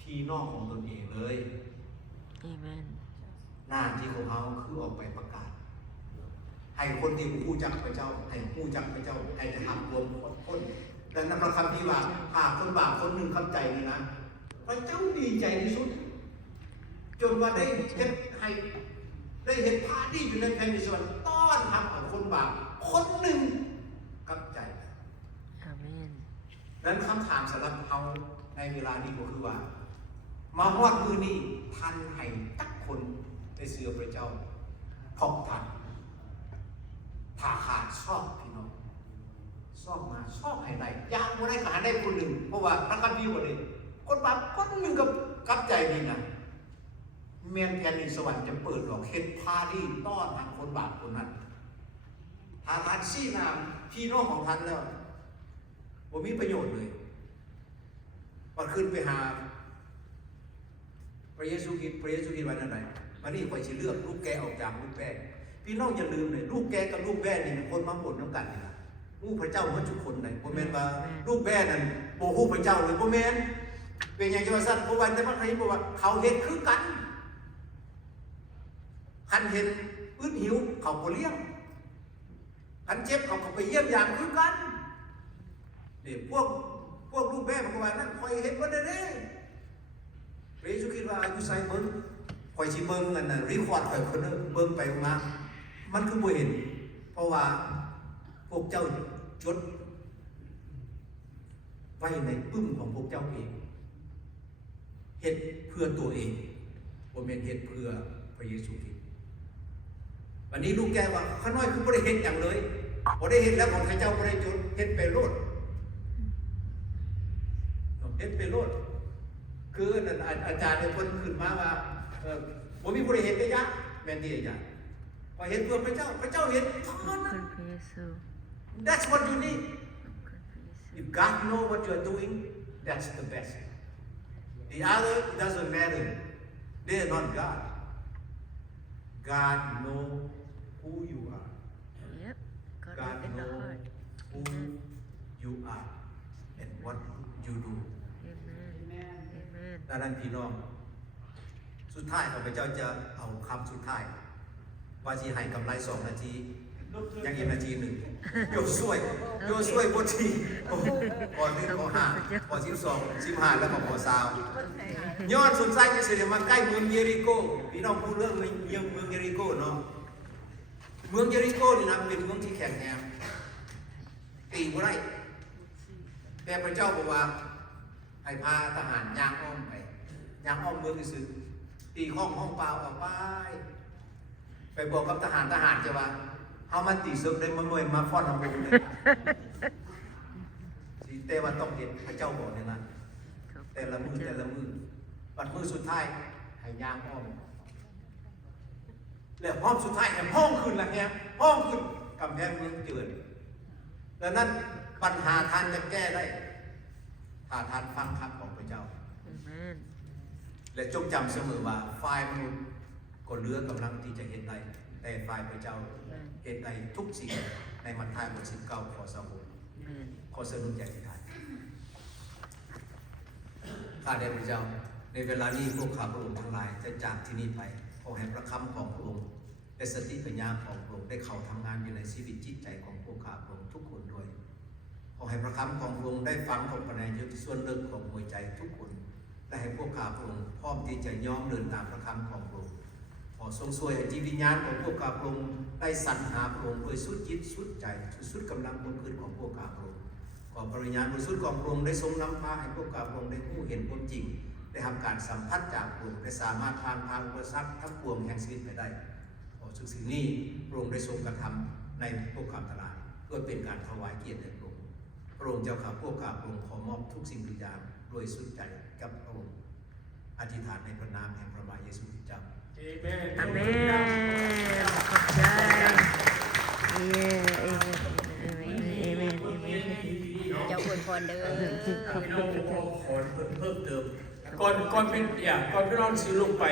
พี่น้องของตนเองเลย เอเมน หน้าที่ของเขาคือออกไปประกาศ ให้คนที่ผู้จักพระเจ้า ให้ผู้จักพระเจ้า ให้ได้หักรวมคนดังนั้นพระคำที่ว่าหากคนบาปคนหนึ่งเข้าใจนี่นะพระเจ้าดีใจที่สุด จนว่าได้เห็นให้ได้เห็นพาดีอยู่ในแผ่นดินสวรรค์ต้อนรับเอาคนบาปคนหนึ่งกลับใจ อาเมน นั้นคำถามสำหรับเขาในเวลานี้ก็คือว่า มาฮอดมือนี้ท่านให้ตักคนได้เสือพระเจ้าพบท่านถ้าขาดชอบพี่น้องชอบมาชอบให้ได้ยากบ่ได้ก็หาได้คนหนึ่งเพราะว่าพระคัมภีร์ว่านี่คนบาปคนหนึ่งกับกลับใจนี่นะแม่นแผ่นดินสวรรค์จะเปิดดอกเฮ็ดพาดีต้อนรับคนบาปคนนั้นถ้าท่านชี้นำพี่น้องของท่านแล้วบ่มีประโยชน์เลยวันขึ้นไปหาพระเยซูคริสต์ว่านั่นไหนมานี่ข่อยสิเลือกลูกแกออกจากลูกแป้พี่น้องอย่าลืมเลยลูกแกกับลูกแป้นี่เป็นคนมาหมดน้ำกันนี่ล่ะลูกพระเจ้ามันทุกคนเลยบ่แม่นว่าลูกแป้นั่นบ่ฮู้พระเจ้าเลยบ่แม่นเป็นหยังจะว่าซั่นเพราะว่าแต่พระคัมภีร์บอกว่าเขาเฮ็ดคือกันคันเห็นอึดหิวเขาก็เลี้ยงคันเจ็บเขาก็ไปเยี่ยมยามคือกันนี่พวกลูกแม่บอกว่านั่นคอยเห็นว่าได้พระเยซูคริสต์ ว่าอายุใส่เบิ้งคอยชิเบิ้งกันนะรีคอร์ดคอยคนนึงเบิ้งไปมามันคือบ่เห็นเพราะว่าพวกเจ้าจดไว้ในปึ้มของพวกเจ้าเองเฮ็ดเพื่อตัวเองบ่แม่นเฮ็ดเพื่อพระเยซูคริสต์วันนี้ลูกแกว่าข้าน้อยคือบ่ได้เฮ็ดอย่างเลยบ่ได้เฮ็ดแล้วของพระเจ้าบ่ได้จดเฮ็ดไปโลดเฮ็ดไปโลดคืออาจารย์เนี่ยคนขึ้นมาว่าบ่มีผู้ใดเฮ็ดได้ยะแม่นดีจ้ะพอเฮ็ดเพื่อพระเจ้าพระเจ้าเฮ็ดเท่านั้น That's what you need if God know what you are doing that's the best the other it doesn't matter they are not God God know who you are Yep. God in the know heart. who you are and what you do Amen. Amen. ดังนั้นพี่น้องสุดท้ายข้าพเจ้าจะเอาคำสุดท้ายว่าสิให้กำไร2 นาทียังอีกนาทีหนึ่งโยช่วยบทที่ข้อ1ข้อ5ข้อ12 15แล้วก็ข้อ20ย้อนสนใจจะเสด็จมาใกล้เมืองเยริโกพี่น้องพูดเรื่องเมืองเยริโกเนาะเมืองเยริโกนี่นะเป็นเมืองที่แข็งแรงตีบ่ได้แต่พระเจ้าบอกว่าให้พาทหารย่างอ้อมไปย่างอ้อมเมืองซื่อตีห้องเปล่าออกไปบอกกับทหารจะว่าเฮามันตีซึกได้มาหน่วยมาฟ้อนน้ำบุญเลยสิแต่ว่าต้องเห็นพระเจ้าบอกในนั้นแต่ละมือบัดมือสุดท้ายให้ย่างอ้อมแล้วห้องสุดท้ายให้ห้องขึ้นละแฮมห้องขึ้นกำแพงเมืองเจือนดังนั้นปัญหาท่านจะแก้ได้ถ้าท่านฟังคำของพระเจ้า Amen. และจงจำเสมอว่าฝ่ายมนุษย์ก็เหลือกำลังที่จะเห็นได้แต่ฝ่ายพระเจ้าเห็นได้ทุกสิ่งในมัทธิวบท19ข้อ26ขอสนุนใจที่ท่านข้าแต่พระเจ้าในเวลานี้พวกข้าพระองค์ทั้งหลายจะจากที่นี่ไปขอให้พระคำของพระองค์และสติปัญญาของพระองค์ได้เข้าทำงานอยู่ในชีวิตจิตใจของพวกข้าพระองค์ทุกคนด้วยขอให้พระคำของพระองค์ได้ฟังของพระนายอยู่ที่ส่วนลึกของหัวใจทุกคนและให้พวกข้าพระองค์พร้อมที่จะยอมเดินตามพระคำของพระองค์ขอทรงช่วยให้จิตวิญญาณของพวกข้าพระองค์ได้สรรหาพระองค์โดยสุดจิตสุดใจสุดกำลังบนพื้นของพวกข้าพระองค์ขอพระวิญญาณบริสุทธิ์ของพระองค์ได้ทรงนำพาให้พวกข้าพระองค์ได้รู้เห็นความจริงได้ทำการสัมผัสจากพระองค์ได้สามารถผ่านทางอุปสรรคทั้งปวงแห่งชีวิตไปได้ขอสิ่งนี้พระองค์ได้ทรงกระทำในพวกข้าทั้งหลายเพื่อเป็นการถวายเกียรติแด่พระองค์พระองค์เจ้าข้าพวกข้าพระองค์ขอมอบทุกสิ่งทุกอย่างโดยสุดใจกับพระองค์อธิษฐานในพระนามแห่งพระบาทเยซูคริสต์เจ้า Amen. Amen. Amen. เจ้าอวยพรเด้อ พี่น้องขอเพิ่มเติมก่อนพี่น้องสิลงไป